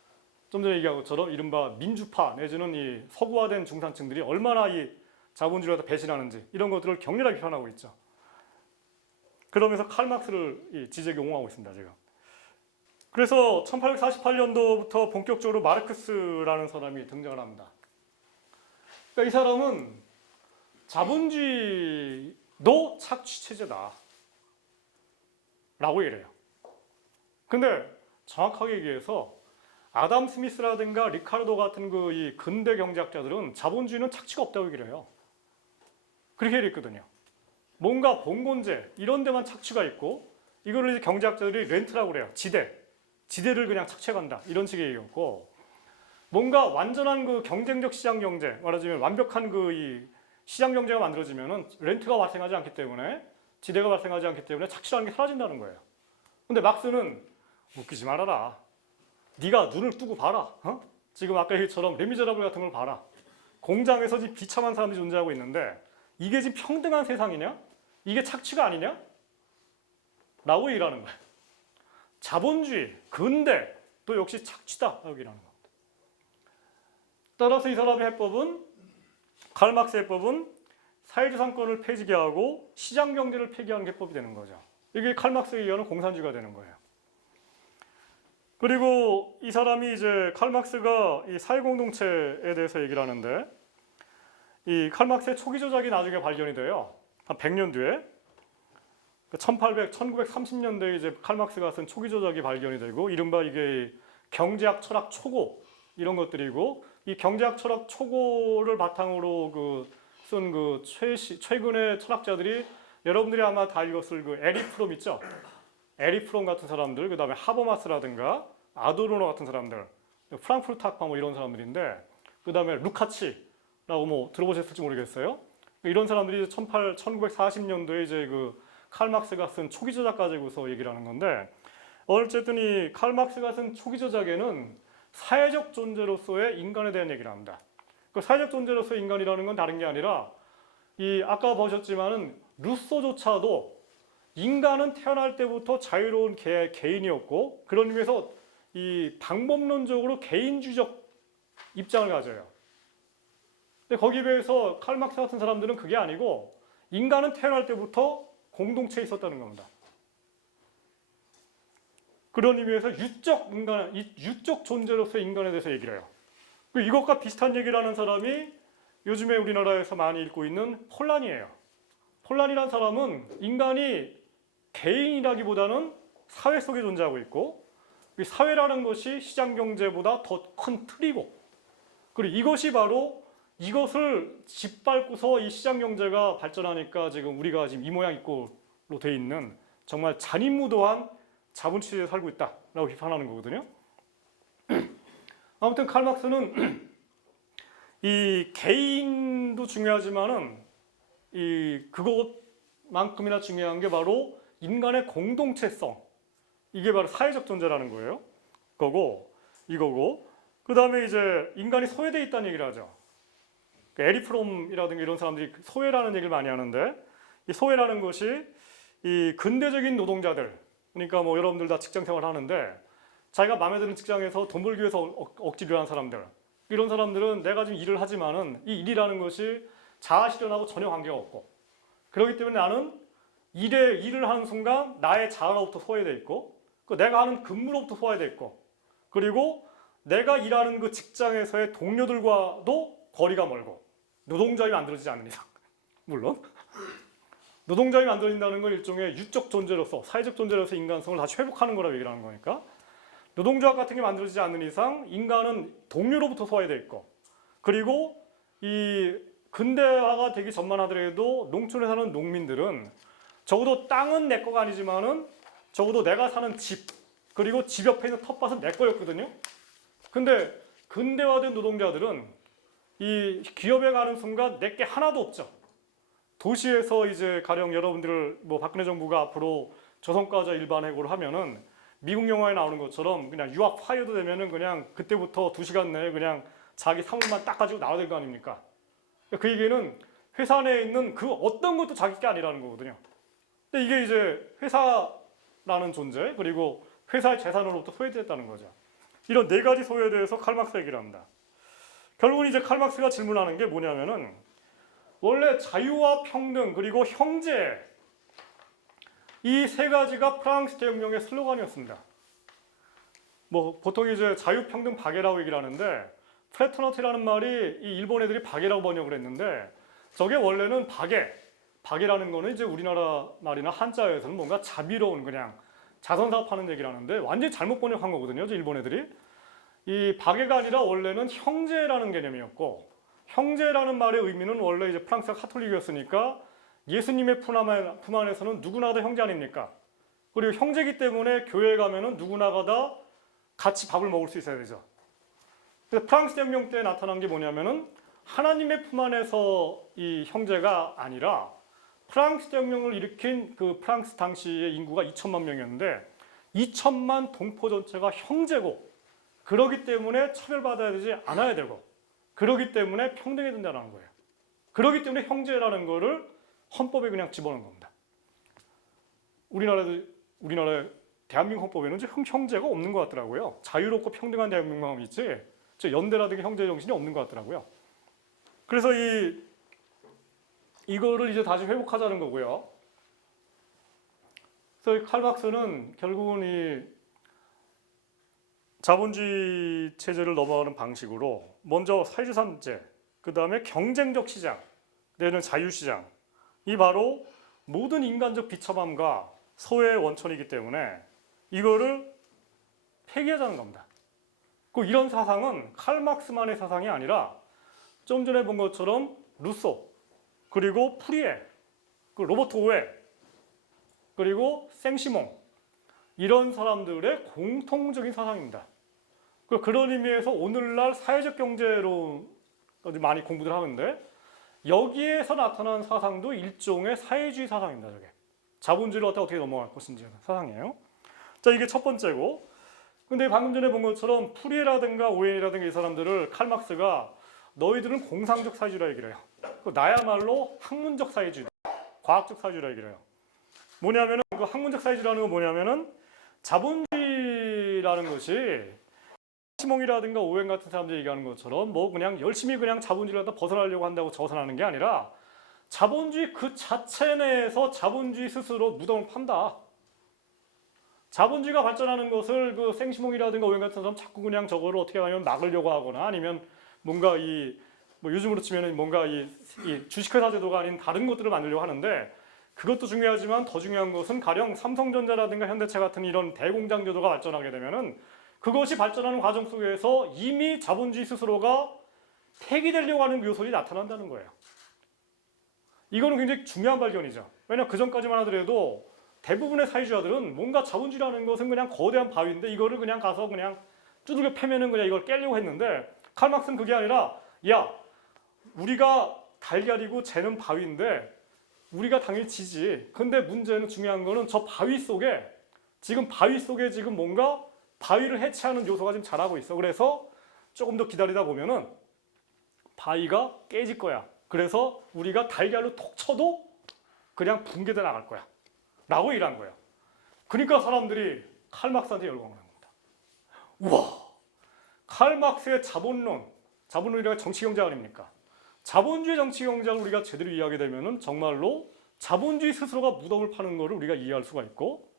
좀 전에 얘기한 것처럼 이른바 민주파 내지는 이 서구화된 중산층들이 얼마나 이 자본주의를 배신하는지 이런 것들을 격렬하게 비판하고 있죠. 그러면서 칼 막스를 지젝이 옹호하고 있습니다 지금. 그래서 1848년도부터 본격적으로 마르크스라는 사람이 등장을 합니다. 그러니까 이 사람은 자본주의도 착취체제다 라고 얘기해요. 근데 정확하게 얘기해서 아담 스미스라든가 리카르도 같은 이 근대 경제학자들은 자본주의는 착취가 없다고 얘기를 해요. 그렇게 얘기했거든요. 뭔가 봉건제 이런 데만 착취가 있고 이거를 경제학자들이 렌트라고 그래요. 지대를 그냥 착취해간다 이런 식의 얘기였고 뭔가 완전한 그 경쟁적 시장 경제, 말하자면 완벽한 그 이 시장 경제가 만들어지면은 렌트가 발생하지 않기 때문에 지대가 발생하지 않기 때문에 착취라는 게 사라진다는 거예요. 근데 막스는 웃기지 말아라. 네가 눈을 뜨고 봐라. 지금 아까 얘기처럼 레미제라블 같은 걸 봐라. 공장에서 지금 비참한 사람들이 존재하고 있는데 이게 지금 평등한 세상이냐? 이게 착취가 아니냐? 라고 얘기하는 거예요. 자본주의, 근대, 또 역시 착취다. 라고 얘기하는 겁니다. 따라서 이 사람의 해법은, 칼 막스의 해법은 사회주상권을 폐지게 하고 시장경제를 폐기하는 해법이 되는 거죠. 이게 칼 막스가 얘기하는 공산주의가 되는 거예요. 그리고 이 사람이 이제 칼 막스가 이 사회공동체에 대해서 얘기를 하는데 이 칼 막스의 초기 조작이 나중에 발견이 돼요. 한 100년 뒤에 1930년대에 이제 칼 막스가 쓴 초기 조작이 발견이 되고 이른바 이게 경제학 철학 초고 이런 것들이고 이 경제학 철학 초고를 바탕으로 쓴 최근의 철학자들이 여러분들이 아마 다 읽었을 그 에릭 프롬 있죠? 에릭 프롬 같은 사람들, 그 다음에 하버마스라든가 아도르노 같은 사람들, 프랑크푸르트 학파 뭐 이런 사람들인데, 그 다음에 루카치라고 뭐 들어보셨을지 모르겠어요. 이런 사람들이 1940년도에 이제 그 칼 막스가 쓴 초기 저작 가지고서 얘기를 하는 건데, 어쨌든 이 칼 막스가 쓴 초기 저작에는 사회적 존재로서의 인간에 대한 얘기를 합니다. 그 사회적 존재로서의 인간이라는 건 다른 게 아니라 이 아까 보셨지만은 루소조차도 인간은 태어날 때부터 자유로운 개인이었고 그런 의미에서 이 방법론적으로 개인주의적 입장을 가져요. 근데 거기에 비해서 칼 막스 같은 사람들은 그게 아니고 인간은 태어날 때부터 공동체에 있었다는 겁니다. 그런 의미에서 유적 존재로서의 인간에 대해서 얘기를 해요. 이것과 비슷한 얘기를 하는 사람이 요즘에 우리나라에서 많이 읽고 있는 폴란이에요. 폴란이라는 사람은 인간이 개인이라기보다는 사회 속에 존재하고 있고 이 사회라는 것이 시장 경제보다 더 큰 틀이고 그리고 이것이 바로 이것을 짓밟고서 이 시장 경제가 발전하니까 지금 우리가 지금 이 모양 이꼴로 돼 있는 정말 잔인무도한 자본주의에 살고 있다라고 비판하는 거거든요. 아무튼 칼 막스는 이 개인도 중요하지만은 이 그것만큼이나 중요한 게 바로 인간의 공동체성. 이게 바로 사회적 존재라는 거예요. 이거고. 그 다음에 이제 인간이 소외되어 있다는 얘기를 하죠. 에리 프롬이라든가 이런 사람들이 소외라는 얘기를 많이 하는데 이 소외라는 것이 이 근대적인 노동자들 그러니까 뭐 여러분들 다 직장 생활 하는데 자기가 마음에 드는 직장에서 돈 벌기 위해서 억지로 일하는 사람들 이런 사람들은 내가 지금 일을 하지만은 이 일이라는 것이 자아 실현하고 전혀 관계가 없고 그렇기 때문에 나는 일을 하는 순간 나의 자아로부터 소외되어 있고 내가 하는 근무로부터 소외되어 있고 그리고 내가 일하는 그 직장에서의 동료들과도 거리가 멀고 노동자이 만들어지지 않는 이상 물론 노동자이 만들어진다는 건 일종의 유적 존재로서 사회적 존재로서 인간성을 다시 회복하는 거라고 얘기를 하는 거니까 노동조합 같은 게 만들어지지 않는 이상 인간은 동료로부터 소외되어 있고 그리고 이 근대화가 되기 전만 하더라도 농촌에 사는 농민들은 적어도 땅은 내 거가 아니지만은 적어도 내가 사는 집 그리고 집 옆에 있는 텃밭은 내 거였거든요. 근데 근대화된 노동자들은 이 기업에 가는 순간 내 게 하나도 없죠. 도시에서 이제 가령 여러분들 뭐 박근혜 정부가 앞으로 저성과자 일반 해고를 하면은 미국 영화에 나오는 것처럼 그냥 유학 파이어도 되면은 그냥 그때부터 2시간 내에 그냥 자기 사물만 딱 가지고 나와야 될 거 아닙니까? 그 얘기는 회사 내에 있는 그 어떤 것도 자기 게 아니라는 거거든요. 근데 이게 이제 회사라는 존재 그리고 회사의 재산으로부터 소외됐다는 거죠. 이런 4가지 소외에 대해서 칼 막스가 얘기를 합니다. 결국은 이제 칼 막스가 질문하는 게 뭐냐면은 원래 자유와 평등 그리고 형제 이 3가지가 프랑스 대혁명의 슬로건이었습니다. 뭐 보통 이제 자유, 평등, 박애라고 얘기를 하는데 프레터너티라는 말이 이 일본 애들이 박애라고 번역을 했는데 저게 원래는 박애라는 거는 이제 우리나라 말이나 한자어에서는 뭔가 자비로운 그냥 자선사업하는 얘기를 하는데 완전히 잘못 번역한 거거든요. 저 일본 애들이. 이 박애가 아니라 원래는 형제라는 개념이었고 형제라는 말의 의미는 원래 이제 프랑스가 카톨릭이었으니까 예수님의 품 안에서는 누구나 다 형제 아닙니까? 그리고 형제이기 때문에 교회에 가면은 누구나가 다 같이 밥을 먹을 수 있어야 되죠. 그래서 프랑스 혁명 때 나타난 게 뭐냐면은 하나님의 품 안에서 이 형제가 아니라 프랑스 혁명을 일으킨 그 프랑스 당시의 인구가 2천만 명이었는데 2천만 동포 전체가 형제고 그러기 때문에 차별받아야 되지 않아야 되고 그러기 때문에 평등해야 된다는 거예요. 그러기 때문에 형제라는 거를 헌법에 그냥 집어넣은 겁니다. 우리나라 대한민국 헌법에는 형제가 없는 것 같더라고요. 자유롭고 평등한 대한민국만 있지 연대라든가 형제 정신이 없는 것 같더라고요. 그래서 이거를 이제 다시 회복하자는 거고요. 그래서 칼 막스는 결국은 이 자본주의 체제를 넘어가는 방식으로 먼저 사회주산제, 그 다음에 경쟁적 시장, 내는 자유시장, 이 바로 모든 인간적 비참함과 소외의 원천이기 때문에 이거를 폐기하자는 겁니다. 이런 사상은 칼 막스만의 사상이 아니라 좀 전에 본 것처럼 루소, 그리고 프리에, 로버트 오웰, 그리고 생시몽 이런 사람들의 공통적인 사상입니다. 그런 의미에서 오늘날 사회적 경제로 많이 공부들 하는데 여기에서 나타난 사상도 일종의 사회주의 사상입니다. 저게 자본주의를 어떻게 넘어갈 것인지 사상이에요. 자, 이게 첫 번째고, 근데 방금 전에 본 것처럼 프리에라든가 오웬이라든가 이 사람들을 칼 막스가 너희들은 공상적 사회주의라 얘기를 해요. 나야말로 학문적 사회주의, 과학적 사회주의라 얘기를 해요. 뭐냐면은 그 학문적 사회주의라는 건 뭐냐면은 자본주의라는 것이 시몽이라든가 오웬 같은 사람들이 얘기하는 것처럼 뭐 그냥 열심히 그냥 자본주의를 갖다 벗어나려고 한다고 저선하는 게 아니라 자본주의 그 자체 내에서 자본주의 스스로 무덤을 판다. 자본주의가 발전하는 것을 그 생시몽이라든가 오웬 같은 사람 자꾸 그냥 저거를 어떻게 하면 막으려고 하거나 아니면 뭔가 뭐 요즘으로 치면은 뭔가 이 주식회사 제도가 아닌 다른 것들을 만들려고 하는데 그것도 중요하지만 더 중요한 것은 가령 삼성전자라든가 현대차 같은 이런 대공장 제도가 발전하게 되면은 그것이 발전하는 과정 속에서 이미 자본주의 스스로가 폐기되려고 하는 요소들이 나타난다는 거예요. 이거는 굉장히 중요한 발견이죠. 왜냐하면 그 전까지만 하더라도 대부분의 사회주의자들은 뭔가 자본주의라는 것은 그냥 거대한 바위인데 이거를 그냥 가서 그냥 두들겨 패면은 그냥 이걸 깨려고 했는데 칼 막스는 그게 아니라 야, 우리가 달걀이고 쟤는 바위인데 우리가 당연히 지지. 근데 문제는 중요한 거는 저 바위 속에 지금 뭔가 바위를 해체하는 요소가 지금 자라고 있어. 그래서 조금 더 기다리다 보면은 바위가 깨질 거야. 그래서 우리가 달걀로 톡 쳐도 그냥 붕괴돼 나갈 거야. 라고 일한 거예요. 그러니까 사람들이 칼 막스한테 열광을 한 겁니다. 우와, 칼 막스의 자본론이란 정치경제학 아닙니까? 자본주의 정치경제학을 우리가 제대로 이해하게 되면은 정말로 자본주의 스스로가 무덤을 파는 것을 우리가 이해할 수가 있고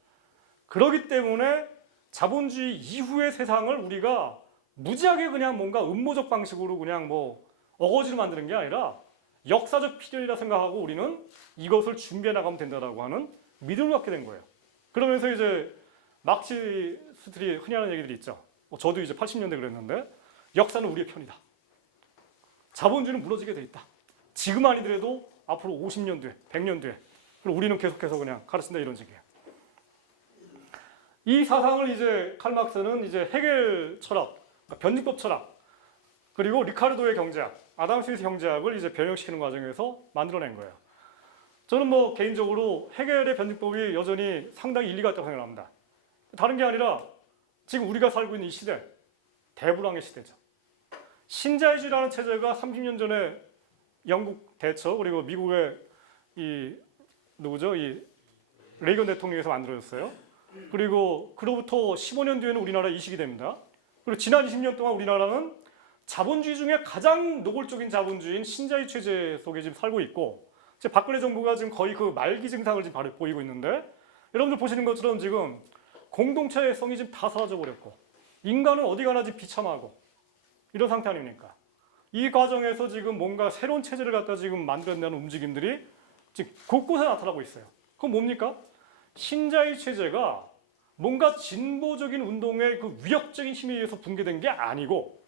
그렇기 때문에 자본주의 이후의 세상을 우리가 무지하게 그냥 뭔가 음모적 방식으로 그냥 뭐 어거지로 만드는 게 아니라 역사적 필연이라 생각하고 우리는 이것을 준비해 나가면 된다라고 하는 믿음을 갖게 된 거예요. 그러면서 이제 막시스트들이 흔히 하는 얘기들이 있죠. 저도 이제 80년대 그랬는데 역사는 우리의 편이다. 자본주의는 무너지게 돼 있다. 지금 아니더라도 앞으로 50년 뒤에, 100년 뒤에. 그리고 우리는 계속해서 그냥 가르친다 이런 식이에요. 이 사상을 이제 칼 막스는 이제 헤겔 철학, 변증법 철학, 그리고 리카르도의 경제학, 아담 스미스 경제학을 이제 변형시키는 과정에서 만들어낸 거예요. 저는 뭐 개인적으로 헤겔의 변증법이 여전히 상당히 일리가 있다고 생각합니다. 다른 게 아니라 지금 우리가 살고 있는 이 시대, 대불황의 시대죠. 신자유주의라는 체제가 30년 전에 영국 대처 그리고 미국의 이 레이건 대통령에서 만들어졌어요. 그리고 그로부터 15년 뒤에는 우리나라 이식이 됩니다. 그리고 지난 20년 동안 우리나라는 자본주의 중에 가장 노골적인 자본주의인 신자유주의 체제 속에 지금 살고 있고 박근혜 정부가 지금 거의 그 말기 증상을 지금 보이고 있는데 여러분들 보시는 것처럼 지금 공동체성이 지금 다 사라져 버렸고 인간은 어디 가나 지금 비참하고 이런 상태 아닙니까? 이 과정에서 지금 뭔가 새로운 체제를 갖다 지금 만들어낸다는 움직임들이 지금 곳곳에 나타나고 있어요. 그건 뭡니까? 신자유주의 체제가 뭔가 진보적인 운동의 그 위협적인 힘에 의해서 붕괴된 게 아니고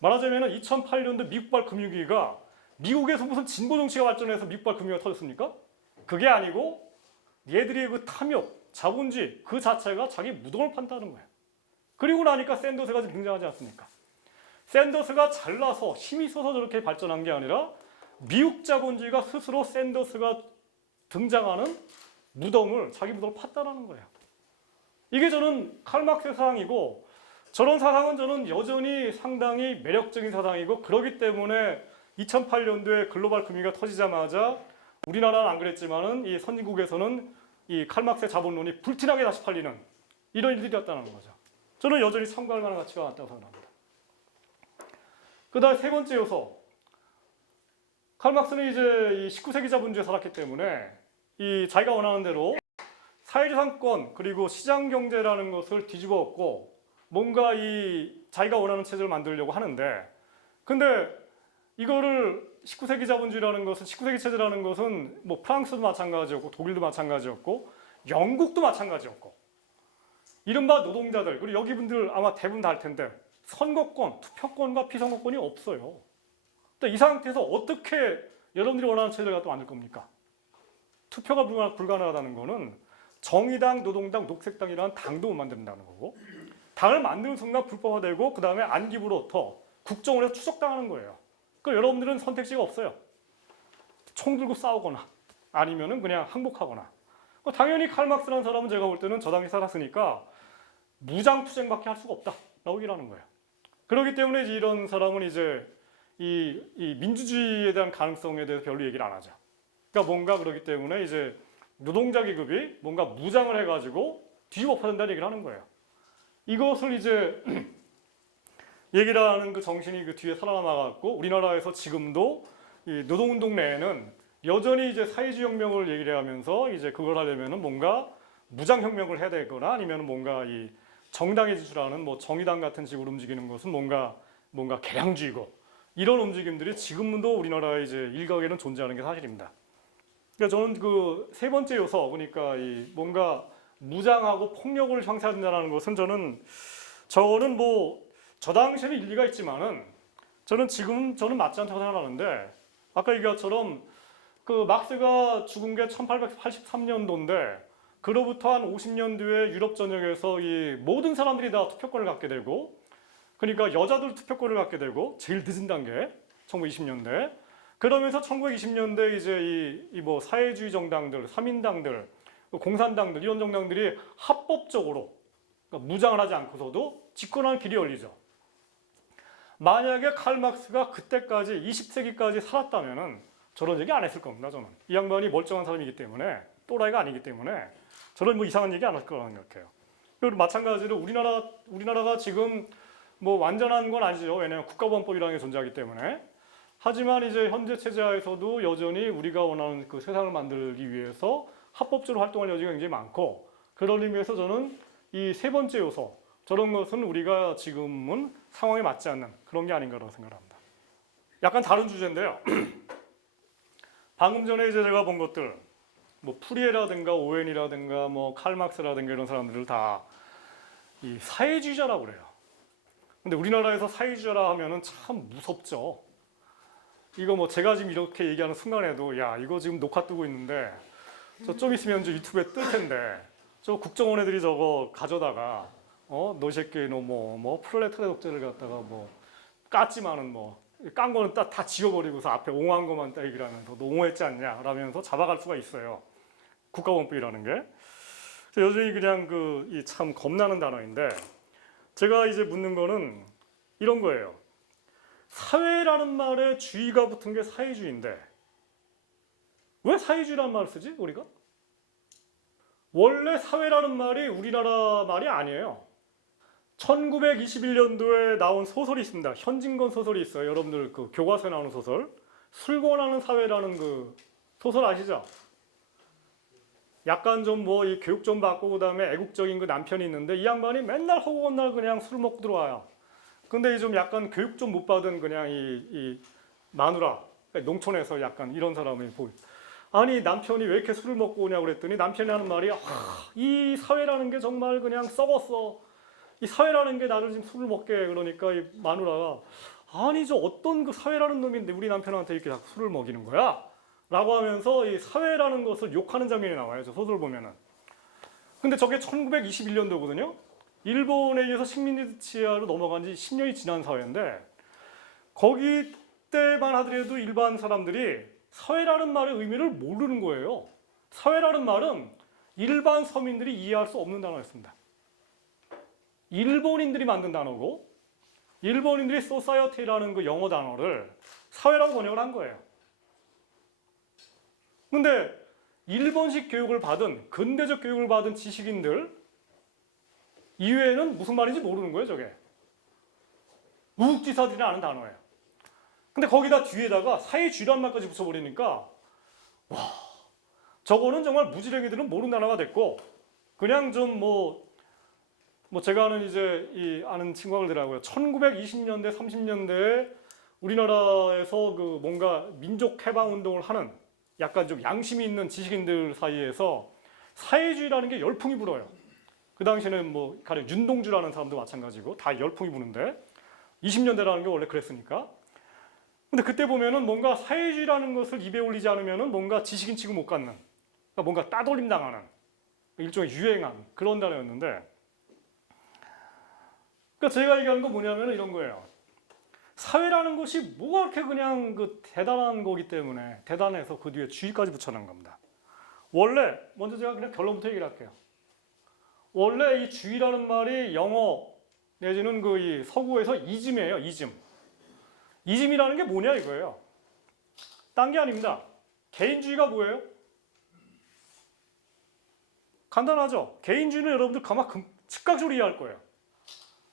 말하자면 2008년도 미국발 금융위기가 미국에서 무슨 진보 정치가 발전해서 미국발 금융위기가 터졌습니까? 그게 아니고 얘들의 그 탐욕, 자본주의 그 자체가 자기 무덤을 판다는 거예요. 그리고 나니까 샌더스가 등장하지 않습니까? 샌더스가 잘나서 힘이 있어서 저렇게 발전한 게 아니라 미국 자본주의가 스스로 샌더스가 등장하는 무덤을 자기 무덤을 팠다라는 거예요. 이게 저는 칼 막스의 사상이고 저런 사상은 저는 여전히 상당히 매력적인 사상이고 그렇기 때문에 2008년도에 글로벌 금융위기가 터지자마자 우리나라는 안 그랬지만은 이 선진국에서는 이 칼 막스의 자본론이 불티나게 다시 팔리는 이런 일들이었다는 거죠. 저는 여전히 참고할 만한 가치가 많다고 생각합니다. 그다음 세 번째 요소. 칼 막스는 이제 이 19세기 자본주의에 살았기 때문에 이 자기가 원하는 대로 사회주상권 그리고 시장 경제라는 것을 뒤집어 엎고 뭔가 이 자기가 원하는 체제를 만들려고 하는데 근데 이거를 19세기 자본주의라는 것은 19세기 체제라는 것은 뭐 프랑스도 마찬가지였고 독일도 마찬가지였고 영국도 마찬가지였고 이른바 노동자들 그리고 여기 분들 아마 대부분 다 알 텐데 선거권, 투표권과 피선거권이 없어요. 이 상태에서 어떻게 여러분들이 원하는 체제를 갖다 만들 겁니까? 투표가 불가능하다는 거는 정의당, 노동당, 녹색당이라는 당도 못 만든다는 거고 당을 만드는 순간 불법화되고 그 다음에 안기부로부터 국정원에서 추적당하는 거예요. 그러니까 여러분들은 선택지가 없어요. 총 들고 싸우거나 아니면은 그냥 항복하거나. 당연히 칼 막스라는 사람은 제가 볼 때는 저 당시 살았으니까 무장투쟁밖에 할 수가 없다라고 얘기를 하는 거예요. 그렇기 때문에 이런 사람은 이제 이 민주주의에 대한 가능성에 대해서 별로 얘기를 안 하죠. 그러니까 뭔가 그렇기 때문에 이제 노동자 계급이 뭔가 무장을 해가지고 뒤집어 엎어야 된다는 얘기를 하는 거예요. 이것을 이제 얘기를 하는 그 정신이 그 뒤에 살아남아갖고 우리나라에서 지금도 이 노동운동 내에는 여전히 이제 사회주의 혁명을 얘기를 하면서 이제 그걸 하려면은 뭔가 무장혁명을 해야 되거나 아니면 뭔가 이 정당에 지출하는 뭐 정의당 같은 식으로 움직이는 것은 뭔가 개량주의고 이런 움직임들이 지금도 우리나라의 이제 일각에는 존재하는 게 사실입니다. 그러니까 저는 그 세 번째 요소 그러니까 이 뭔가 무장하고 폭력을 형사한다는 것은 저는 뭐 저 당시에는 일리가 있지만은 저는 맞지 않다고 생각하는데 아까 얘기한 것처럼 그 막스가 죽은 게 1883년도인데 그로부터 한 50년 뒤에 유럽 전역에서 이 모든 사람들이 다 투표권을 갖게 되고 그러니까 여자들 투표권을 갖게 되고 제일 늦은 단계 1920년대 그러면서 1920년대 이제 이 뭐 사회주의 정당들, 삼인당들, 공산당들 이런 정당들이 합법적으로 그러니까 무장을 하지 않고서도 집권하는 길이 열리죠. 만약에 칼 막스가 그때까지 20세기까지 살았다면은 저런 얘기 안 했을 겁니다. 저는 이 양반이 멀쩡한 사람이기 때문에 또라이가 아니기 때문에 저런 뭐 이상한 얘기 안 할 거라고 생각해요. 그리고 마찬가지로 우리나라가 지금 뭐 완전한 건 아니죠. 왜냐하면 국가보안법이라는 게 존재하기 때문에. 하지만 이제 현재 체제하에서도 여전히 우리가 원하는 그 세상을 만들기 위해서 합법적으로 활동할 여지가 굉장히 많고 그런 의미에서 저는 이 세 번째 요소 저런 것은 우리가 지금은 상황에 맞지 않는 그런 게 아닌가라고 생각합니다. 약간 다른 주제인데요. 방금 전에 이제 제가 본 것들 뭐 프리에라든가 오웬이라든가 뭐 칼 막스라든가 이런 사람들을 다 이 사회주의자라고 그래요. 근데 우리나라에서 사회주의자라 하면은 참 무섭죠. 이거 뭐 제가 지금 이렇게 얘기하는 순간에도 야 이거 지금 녹화 뜨고 있는데 저 좀 있으면 이제 유튜브에 뜰 텐데 저 국정원 애들이 저거 가져다가 너 새끼 너 뭐 프롤레타리아 독재를 갖다가 뭐 깠지만은 뭐 깐 거는 다 지워버리고서 앞에 옹호한 것만 딱 얘기를 하면서 너 옹호했지 않냐 라면서 잡아갈 수가 있어요. 국가보안법이라는 게. 여전히 그냥 이 참 겁나는 단어인데 제가 이제 묻는 거는 이런 거예요. 사회라는 말에 주의가 붙은 게 사회주의인데 왜 사회주의라는 말을 쓰지 우리가? 원래 사회라는 말이 우리나라 말이 아니에요. 1921년도에 나온 소설이 있습니다. 현진건 소설이 있어요. 여러분들 그 교과서에 나오는 소설. 술 권하는 사회라는 그 소설 아시죠? 약간 좀 뭐 이 교육 좀 받고 그다음에 애국적인 그 남편이 있는데 이 양반이 맨날 허구한 날 그냥 술 먹고 들어와요. 근데 이 좀 약간 교육 좀 못 받은 그냥 이 마누라 농촌에서 약간 이런 사람이 보여. 아니 남편이 왜 이렇게 술을 먹고 오냐고 그랬더니 남편이 하는 말이 이 사회라는 게 정말 그냥 썩었어. 이 사회라는 게 나를 지금 술을 먹게 해. 그러니까 이 마누라가 아니 저 어떤 그 사회라는 놈인데 우리 남편한테 이렇게 자꾸 술을 먹이는 거야? 라고 하면서 이 사회라는 것을 욕하는 장면이 나와요. 저 소설 보면은. 근데 저게 1921년도거든요. 일본에 의해서 식민지 치하로 넘어간 지 10년이 지난 사회인데 거기 때만 하더라도 일반 사람들이 사회라는 말의 의미를 모르는 거예요. 사회라는 말은 일반 서민들이 이해할 수 없는 단어였습니다. 일본인들이 만든 단어고 일본인들이 society라는 그 영어 단어를 사회라고 번역을 한 거예요. 근데 일본식 교육을 받은 근대적 교육을 받은 지식인들 이외에는 무슨 말인지 모르는 거예요, 저게. 우국지사들이 아는 단어예요. 근데 거기다 뒤에다가 사회주의라는 말까지 붙여버리니까 와, 저거는 정말 무지랭이들은 모르는 단어가 됐고 그냥 좀 제가 아는 아는 친구들하고요. 1920년대, 30년대에 우리나라에서 그 뭔가 민족 해방 운동을 하는 약간 좀 양심이 있는 지식인들 사이에서 사회주의라는 게 열풍이 불어요. 그 당시에는 가령 윤동주라는 사람도 마찬가지고 다 열풍이 부는데 20년대라는 게 원래 그랬으니까. 근데 그때 보면은 뭔가 사회주의라는 것을 입에 올리지 않으면은 뭔가 지식인 취급 못 갖는, 그러니까 뭔가 따돌림 당하는 일종의 유행한 그런 단어였는데, 그러니까 제가 얘기하는 건 뭐냐면 이런 거예요. 사회라는 것이 뭐가 그렇게 그냥 그 대단한 거기 때문에 대단해서 그 뒤에 주의까지 붙여놓은 겁니다. 원래 먼저 제가 그냥 결론부터 얘기를 할게요. 원래 이 주의라는 말이 영어 내지는 그 이 서구에서 이즘이에요. 이즘. 이즘이라는 게 뭐냐 이거예요. 딴 게 아닙니다. 개인주의가 뭐예요? 간단하죠. 개인주의는 여러분들 즉각적으로 이해할 거예요.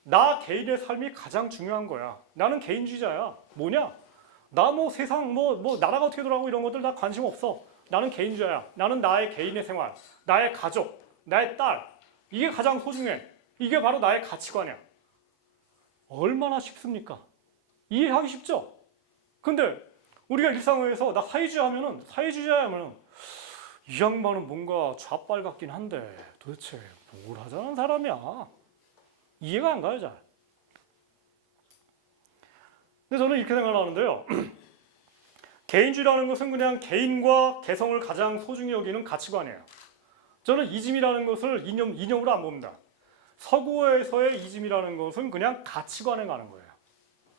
나 개인의 삶이 가장 중요한 거야. 나는 개인주의자야. 뭐냐? 나 세상 나라가 어떻게 돌아가고 이런 것들 나 관심 없어. 나는 개인주의자야. 나는 나의 개인의 생활, 나의 가족, 나의 딸. 이게 가장 소중해. 이게 바로 나의 가치관이야. 얼마나 쉽습니까? 이해하기 쉽죠? 근데 우리가 일상에서 나 사회주의자야 하면은 이 양반은 뭔가 좌빨 같긴 한데 도대체 뭘 하자는 사람이야? 이해가 안 가요, 잘. 근데 저는 이렇게 생각을 하는데요. 개인주의라는 것은 그냥 개인과 개성을 가장 소중히 여기는 가치관이에요. 저는 이즘이라는 것을 이념으로 안 봅니다. 서구에서의 이즘이라는 것은 그냥 가치관에 가는 거예요.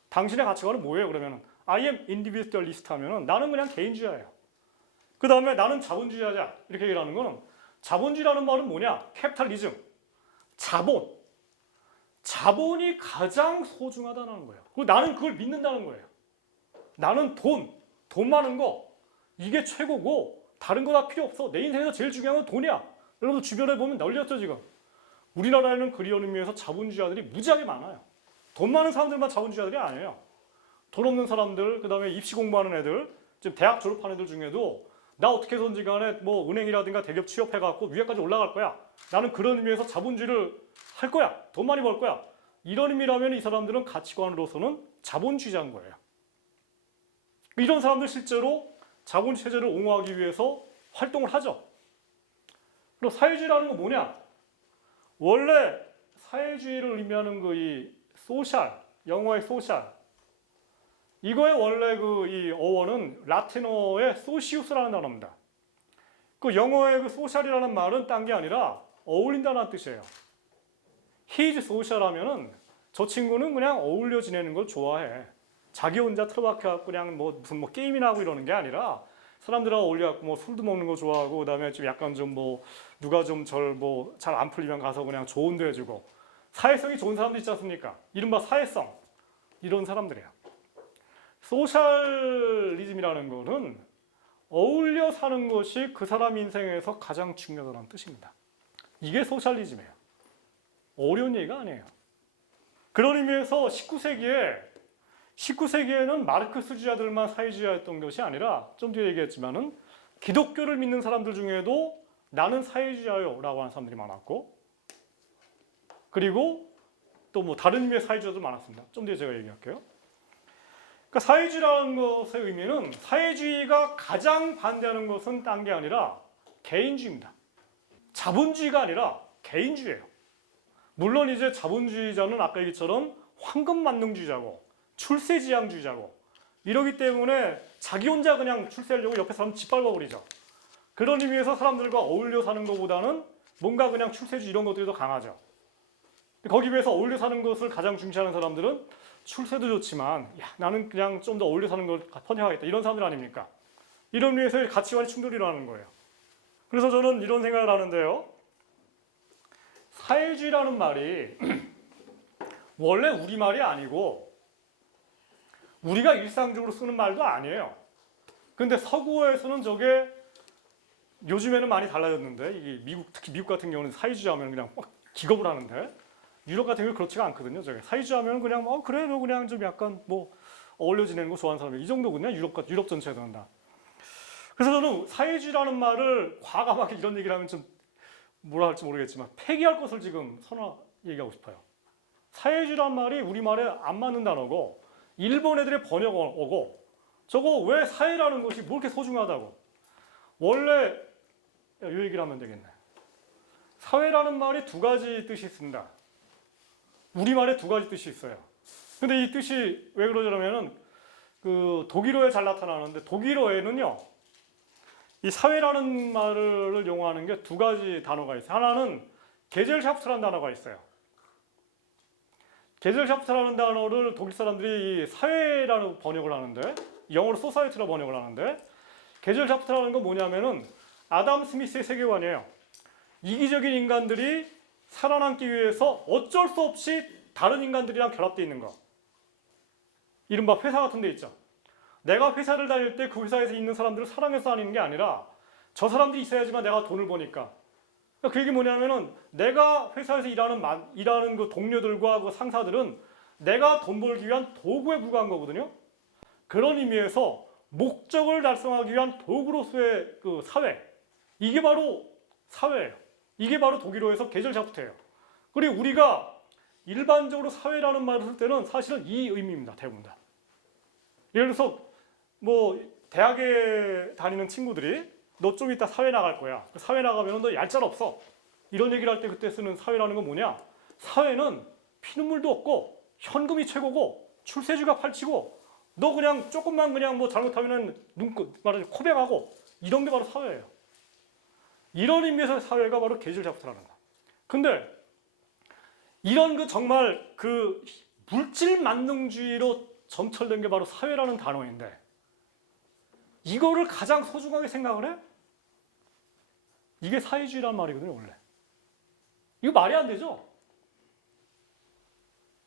당신의 가치관은 뭐예요? 그러면 I am individualist 하면은 나는 그냥 개인주의자예요. 그 다음에 나는 자본주의자 이렇게 얘기를 하는 거는 자본주의라는 말은 뭐냐? 캐피탈리즘, 자본이 가장 소중하다는 거예요. 그리고 나는 그걸 믿는다는 거예요. 나는 돈 많은 거 이게 최고고 다른 거 다 필요 없어. 내 인생에서 제일 중요한 건 돈이야. 여러분 주변에 보면 널렸죠 지금. 우리나라에는 그런 의미에서 자본주의자들이 무지하게 많아요. 돈 많은 사람들만 자본주의자들이 아니에요. 돈 없는 사람들, 그 다음에 입시 공부하는 애들, 지금 대학 졸업한 애들 중에도 나 어떻게 해서든지 간에 은행이라든가 대기업 취업해갖고 위에까지 올라갈 거야. 나는 그런 의미에서 자본주의를 할 거야. 돈 많이 벌 거야. 이런 의미라면 이 사람들은 가치관으로서는 자본주의자인 거예요. 이런 사람들 실제로 자본주의 체제를 옹호하기 위해서 활동을 하죠. 그리고 사회주의라는 건 뭐냐? 원래 사회주의를 의미하는 이 소셜, 영어의 소셜. 이거의 원래 이 어원은 라틴어의 소시우스라는 단어입니다. 그 영어의 그 소셜이라는 말은 딴 게 아니라 어울린다는 뜻이에요. He's social 하면은 저 친구는 그냥 어울려 지내는 걸 좋아해. 자기 혼자 틀어박혀갖고 그냥 무슨 게임이나 하고 이러는 게 아니라 사람들하고 어울려갖고 술도 먹는 거 좋아하고 그다음에 좀 약간 좀 누가 좀 잘 안 풀리면 가서 그냥 조언도 해주고 사회성이 좋은 사람들 있지 않습니까? 이른바 사회성 이런 사람들이에요. 소셜리즘이라는 거는 어울려 사는 것이 그 사람 인생에서 가장 중요하다는 뜻입니다. 이게 소셜리즘이에요. 어려운 얘기가 아니에요. 그런 의미에서 19세기에는 마르크스주의자들만 사회주의자였던 것이 아니라 좀 뒤에 얘기했지만은 기독교를 믿는 사람들 중에도 나는 사회주의자요 라고 하는 사람들이 많았고 그리고 또 다른 의미의 사회주의자도 많았습니다. 좀 뒤에 제가 얘기할게요. 그러니까 사회주의라는 것의 의미는 사회주의가 가장 반대하는 것은 딴 게 아니라 개인주의입니다. 자본주의가 아니라 개인주의예요. 물론 이제 자본주의자는 아까 얘기처럼 황금만능주의자고 출세지향주의자고 이러기 때문에 자기 혼자 그냥 출세하려고 옆에 사람 짓밟아버리죠. 그런 의미에서 사람들과 어울려 사는 것보다는 뭔가 그냥 출세주의 이런 것들이 더 강하죠. 거기 비해서 어울려 사는 것을 가장 중시하는 사람들은 출세도 좋지만 야, 나는 그냥 좀 더 어울려 사는 걸 선택하겠다. 이런 사람들 아닙니까? 이런 위에서 가치관의 충돌이 일어나는 거예요. 그래서 저는 이런 생각을 하는데요. 사회주의라는 말이 원래 우리말이 아니고 우리가 일상적으로 쓰는 말도 아니에요. 근데 서구어에서는 저게 요즘에는 많이 달라졌는데 이게 특히 미국 같은 경우는 사회주의 하면 그냥 막 기겁을 하는데 유럽 같은 경우는 그렇지가 않거든요. 저게 사회주의 하면 그냥 그래 너 그냥 좀 약간 뭐 어울려 지내는 거 좋아하는 사람이 이 정도군요. 유럽 전체에서는 다. 그래서 저는 사회주의라는 말을 과감하게 이런 얘기를 하면 좀 뭐라 할지 모르겠지만 폐기할 것을 지금 얘기하고 싶어요. 사회주의라는 말이 우리말에 안 맞는 단어고 일본 애들의 번역어고 저거 왜 사회라는 것이 뭐 이렇게 소중하다고. 원래 이 얘기를 하면 되겠네. 사회라는 말이 두 가지 뜻이 있습니다. 우리말에 두 가지 뜻이 있어요. 근데 이 뜻이 왜 그러냐면은 그 독일어에 잘 나타나는데 독일어에는요. 이 사회라는 말을 용어하는 게 두 가지 단어가 있어요. 하나는 게젤샤프트라는 단어가 있어요. 게젤샤프트라는 단어를 독일 사람들이 이 사회라는 번역을 하는데 영어로 소사이티라고 번역을 하는데 게젤샤프트라는 건 뭐냐면은 아담 스미스의 세계관이에요. 이기적인 인간들이 살아남기 위해서 어쩔 수 없이 다른 인간들이랑 결합되어 있는 거. 이른바 회사 같은 데 있죠. 내가 회사를 다닐 때 그 회사에서 있는 사람들을 사랑해서 다니는 게 아니라 저 사람들이 있어야지만 내가 돈을 버니까. 그 얘기 뭐냐면은 내가 회사에서 일하는 그 동료들과 그 상사들은 내가 돈 벌기 위한 도구에 불과한 거거든요. 그런 의미에서 목적을 달성하기 위한 도구로서의 그 사회. 이게 바로 사회예요. 이게 바로 독일어에서 게젤샤프트예요. 그리고 우리가 일반적으로 사회라는 말을 쓸 때는 사실은 이 의미입니다. 대부분 다. 예를 들어서 뭐 대학에 다니는 친구들이 너 좀 이따 사회 나갈 거야. 사회 나가면 너 얄짤 없어. 이런 얘기를 할 때 그때 쓰는 사회라는 건 뭐냐? 사회는 피눈물도 없고 현금이 최고고 출세주가 팔치고 너 그냥 조금만 그냥 뭐 잘못하면은 말하자면 코백하고 이런 게 바로 사회예요. 이런 의미에서 사회가 바로 게젤샤프트라는 거. 근데 이런 그 정말 그 물질 만능주의로 점철된 게 바로 사회라는 단어인데 이거를 가장 소중하게 생각을 해? 이게 사회주의란 말이거든요, 원래. 이거 말이 안 되죠?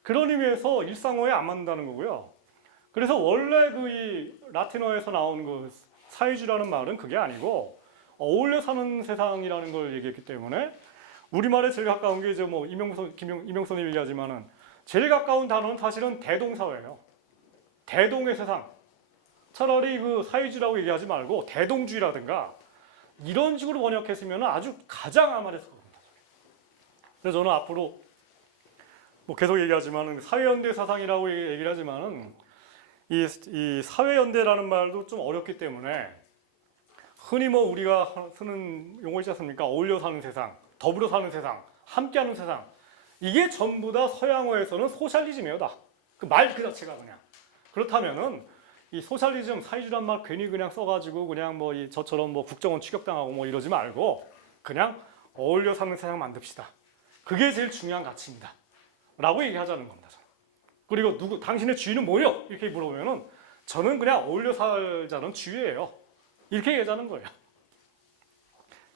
그런 의미에서 일상어에 안 맞는다는 거고요. 그래서 원래 그 이 라틴어에서 나온 그 사회주의라는 말은 그게 아니고 어울려 사는 세상이라는 걸 얘기했기 때문에 우리말에 제일 가까운 게 이제 뭐 이명선이 얘기하지만은 제일 가까운 단어는 사실은 대동사회예요. 대동의 세상. 차라리 그 사회주의라고 얘기하지 말고 대동주의라든가 이런 식으로 번역했으면 아주 가장 아마했을 겁니다. 그래서 저는 앞으로 뭐 계속 얘기하지만은 사회연대 사상이라고 얘기를 하지만은 이 사회연대라는 말도 좀 어렵기 때문에 흔히 뭐 우리가 쓰는 용어 있지 않습니까? 어울려 사는 세상, 더불어 사는 세상, 함께하는 세상. 이게 전부 다 서양어에서는 소셜리즘이에요, 다. 그 말 그 자체가 그냥. 그렇다면은 이 소셜리즘, 사회주의란 말 괜히 그냥 써가지고 그냥 뭐 저처럼 뭐 국정원 추격당하고 뭐 이러지 말고 그냥 어울려 사는 세상 만듭시다. 그게 제일 중요한 가치입니다. 라고 얘기하자는 겁니다. 그리고 당신의 주의는 뭐예요? 이렇게 물어보면은 저는 그냥 어울려 살자는 주의예요. 이렇게 얘기하자는 거예요.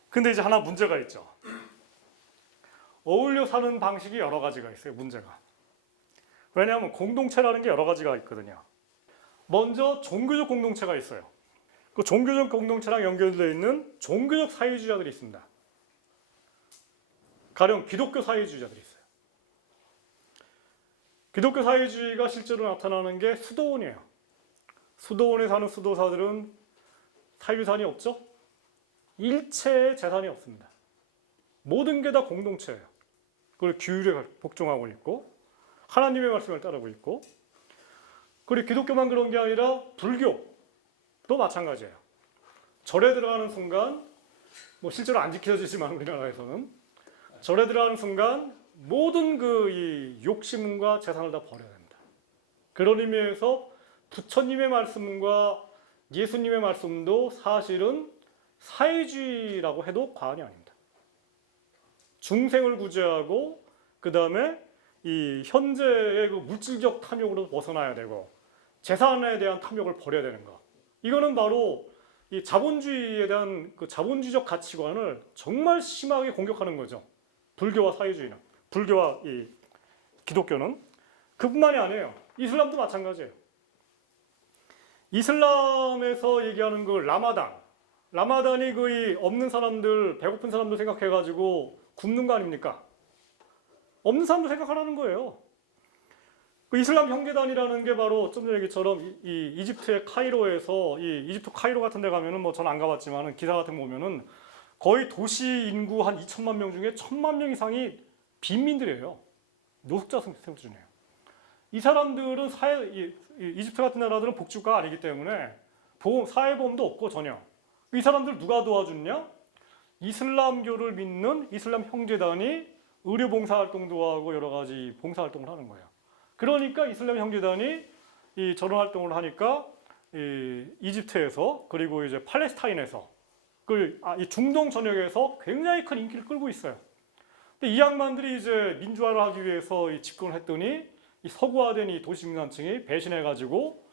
근데 이제 하나 문제가 있죠. 어울려 사는 방식이 여러 가지가 있어요, 문제가. 왜냐하면 공동체라는 게 여러 가지가 있거든요. 먼저 종교적 공동체가 있어요. 그 종교적 공동체랑 연결되어 있는 종교적 사회주의자들이 있습니다. 가령 기독교 사회주의자들이 있어요. 기독교 사회주의가 실제로 나타나는 게 수도원이에요. 수도원에 사는 수도사들은 사유산이 없죠? 일체의 재산이 없습니다. 모든 게 다 공동체예요. 그리고 규율에 복종하고 있고 하나님의 말씀을 따르고 있고 그리고 기독교만 그런 게 아니라 불교도 마찬가지예요. 절에 들어가는 순간 뭐 실제로 안 지켜지지만 우리나라에서는 절에 들어가는 순간 모든 그 이 욕심과 재산을 다 버려야 됩니다. 그런 의미에서 부처님의 말씀과 예수님의 말씀도 사실은 사회주의라고 해도 과언이 아닙니다. 중생을 구제하고 그 다음에 이 현재의 그 물질적 탐욕으로 벗어나야 되고 재산에 대한 탐욕을 버려야 되는 거. 이거는 바로 이 자본주의에 대한 그 자본주의적 가치관을 정말 심하게 공격하는 거죠. 불교와 사회주의는, 불교와 이 기독교는. 그뿐만이 아니에요. 이슬람도 마찬가지예요. 이슬람에서 얘기하는 그 라마단이 거의 없는 사람들, 배고픈 사람들 생각해가지고 굶는 거 아닙니까? 없는 사람들 생각하라는 거예요. 그 이슬람 형제단이라는 게 바로 좀 전에 얘기처럼 이 이집트의 카이로에서, 이 이집트 카이로 같은 데 가면은 뭐 전 안 가봤지만은 기사 같은 거 보면은 거의 도시 인구 한 2천만 명 중에 1,000만 명 이상이 빈민들이에요. 노숙자 수준이에요. 이 사람들은 이집트 같은 나라들은 복지국가가 아니기 때문에 사회보험도 없고 전혀. 이 사람들 누가 도와주냐? 이슬람교를 믿는 이슬람 형제단이 의료 봉사활동도 하고 여러 가지 봉사활동을 하는 거예요. 그러니까 이슬람 형제단이 저런 활동을 하니까 이집트에서 그리고 이제 팔레스타인에서 이 중동 전역에서 굉장히 큰 인기를 끌고 있어요. 근데 이 양반들이 이제 민주화를 하기 위해서 집권을 했더니 이 서구화된 이 도시민간층이 배신해가지고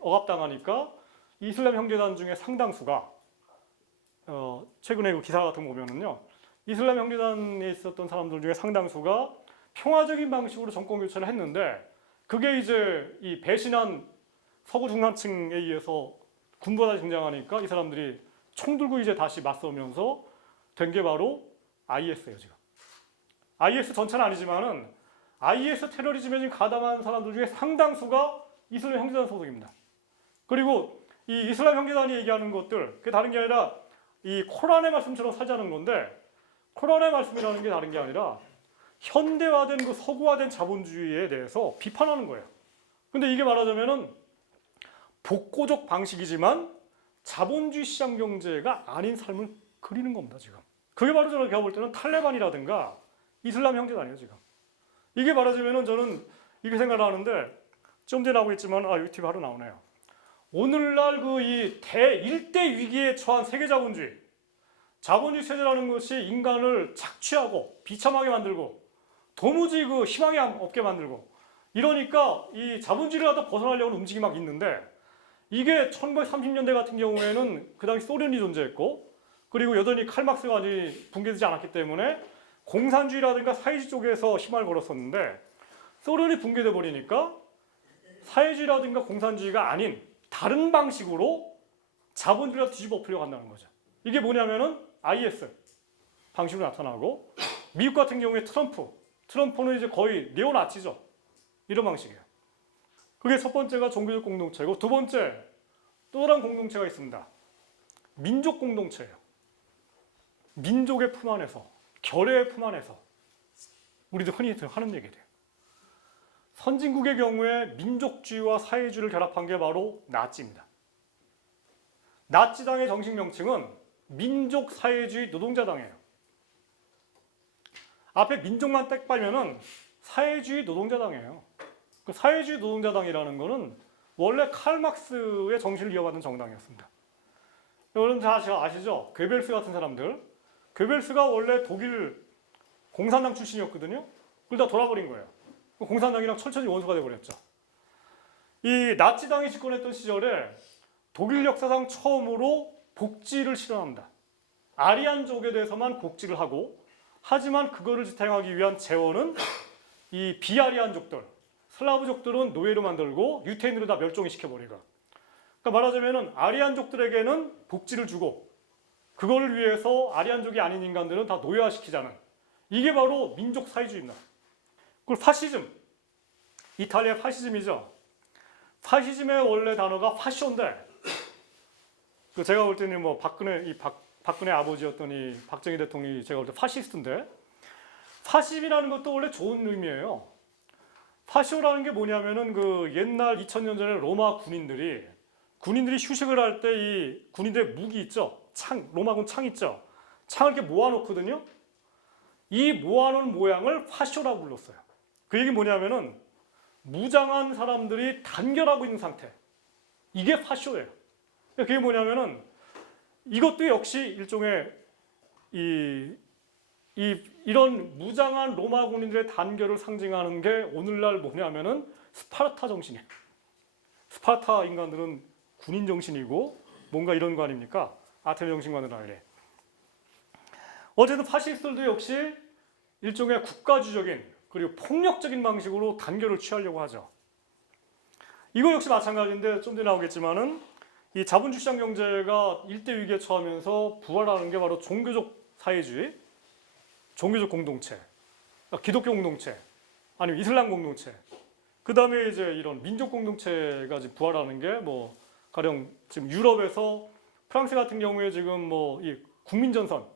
억압당하니까 이슬람 형제단 중에 상당수가 최근에 그 기사 같은 거 보면은요, 이슬람 형제단에 있었던 사람들 중에 상당수가 평화적인 방식으로 정권 교체를 했는데 그게 이제 이 배신한 서구 중산층에 의해서 군부가 등장하니까 이 사람들이 총 들고 이제 다시 맞서면서 된 게 바로 IS예요, 지금. IS 전체는 아니지만은 IS 테러리즘에 지금 가담한 사람들 중에 상당수가 이슬람 형제단 소속입니다. 그리고 이 이슬람 형제단이 얘기하는 것들, 그게 다른 게 아니라 이 코란의 말씀처럼 살자는 건데, 코란의 말씀이라는 게 다른 게 아니라 현대화된 그 서구화된 자본주의에 대해서 비판하는 거예요. 근데 이게 말하자면은 복고적 방식이지만 자본주의 시장 경제가 아닌 삶을 그리는 겁니다, 지금. 그게 바로 제가 볼 때는 탈레반이라든가 이슬람 형제단이에요, 지금. 이게 말하자면은 저는 이게 생각나는데, 좀 전에 나오고 있지만, 유튜브 바로 나오네요. 오늘날 그 이 대일대 위기에 처한 세계 자본주의 체제라는 것이 인간을 착취하고 비참하게 만들고 도무지 그 희망이 없게 만들고 이러니까 이 자본주의를 갖다 벗어나려는 움직임이 막 있는데, 이게 1930년대 같은 경우에는 그 당시 소련이 존재했고, 그리고 여전히 칼막스가 아직 붕괴되지 않았기 때문에 공산주의라든가 사회주의 쪽에서 힘을 걸었었는데, 소련이 붕괴돼 버리니까 사회주의라든가 공산주의가 아닌 다른 방식으로 자본주의를 뒤집어 엎으려고 한다는 거죠. 이게 뭐냐면은 IS 방식으로 나타나고, 미국 같은 경우에 트럼프는 이제 거의 네오나치죠. 이런 방식이에요. 그게 첫 번째가 종교적 공동체고, 두 번째 또 다른 공동체가 있습니다. 민족 공동체예요. 민족의 품 안에서, 결의의 품 안에서 우리도 흔히 하는 얘기예요. 선진국의 경우에 민족주의와 사회주의를 결합한 게 바로 나치입니다. 나치당의 정식 명칭은 민족사회주의 노동자당이에요. 앞에 민족만 딱 빨면은 사회주의 노동자당이에요. 그 사회주의 노동자당이라는 거는 원래 칼막스의 정신을 이어받는 정당이었습니다. 여러분 다 아시죠? 괴벨스 같은 사람들. 괴벨스가 원래 독일 공산당 출신이었거든요. 그걸 다 돌아버린 거예요. 공산당이랑 철저히 원수가 돼버렸죠. 이 나치당이 집권했던 시절에 독일 역사상 처음으로 복지를 실현합니다. 아리안족에 대해서만 복지를 하고, 하지만 그거를 지탱하기 위한 재원은 이 비아리안족들, 슬라브족들은 노예로 만들고 유태인으로 다 멸종을 시켜버리고, 그러니까 말하자면 아리안족들에게는 복지를 주고 그걸 위해서 아리안족이 아닌 인간들은 다 노예화시키자는, 이게 바로 민족 사회주의입니다. 그리고 파시즘, 이탈리아 파시즘이죠. 파시즘의 원래 단어가 파쇼인데, 제가 볼 때는 뭐 박근혜 아버지였던 이 박정희 대통령이 제가 볼 때 파시스트인데, 파시즘이라는 것도 원래 좋은 의미예요. 파쇼라는 게 뭐냐면은 그 옛날 2000년 전에 로마 군인들이 휴식을 할 때 이 군인들의 무기 있죠. 로마군 창 있죠. 창을 이렇게 모아놓거든요. 이 모아놓은 모양을 파쇼라고 불렀어요. 그 얘기 뭐냐면은 무장한 사람들이 단결하고 있는 상태. 이게 파쇼예요. 그게 뭐냐면은 이것도 역시 일종의 이 이런 무장한 로마 군인들의 단결을 상징하는 게 오늘날 뭐냐면은 스파르타 정신이에요. 스파르타 인간들은 군인 정신이고 뭔가 이런 거 아닙니까? 아테네 정신과는 달리. 어쨌든 파시스트들도 역시 일종의 국가주적인 그리고 폭력적인 방식으로 단결을 취하려고 하죠. 이거 역시 마찬가지인데 좀 전에 나오겠지만은 이 자본주의 시장 경제가 일대 위기에 처하면서 부활하는 게 바로 종교적 사회주의, 종교적 공동체, 기독교 공동체, 아니면 이슬람 공동체. 그 다음에 이제 이런 민족 공동체가 지금 부활하는 게 뭐 가령 지금 유럽에서 프랑스 같은 경우에 지금 뭐 이 국민전선이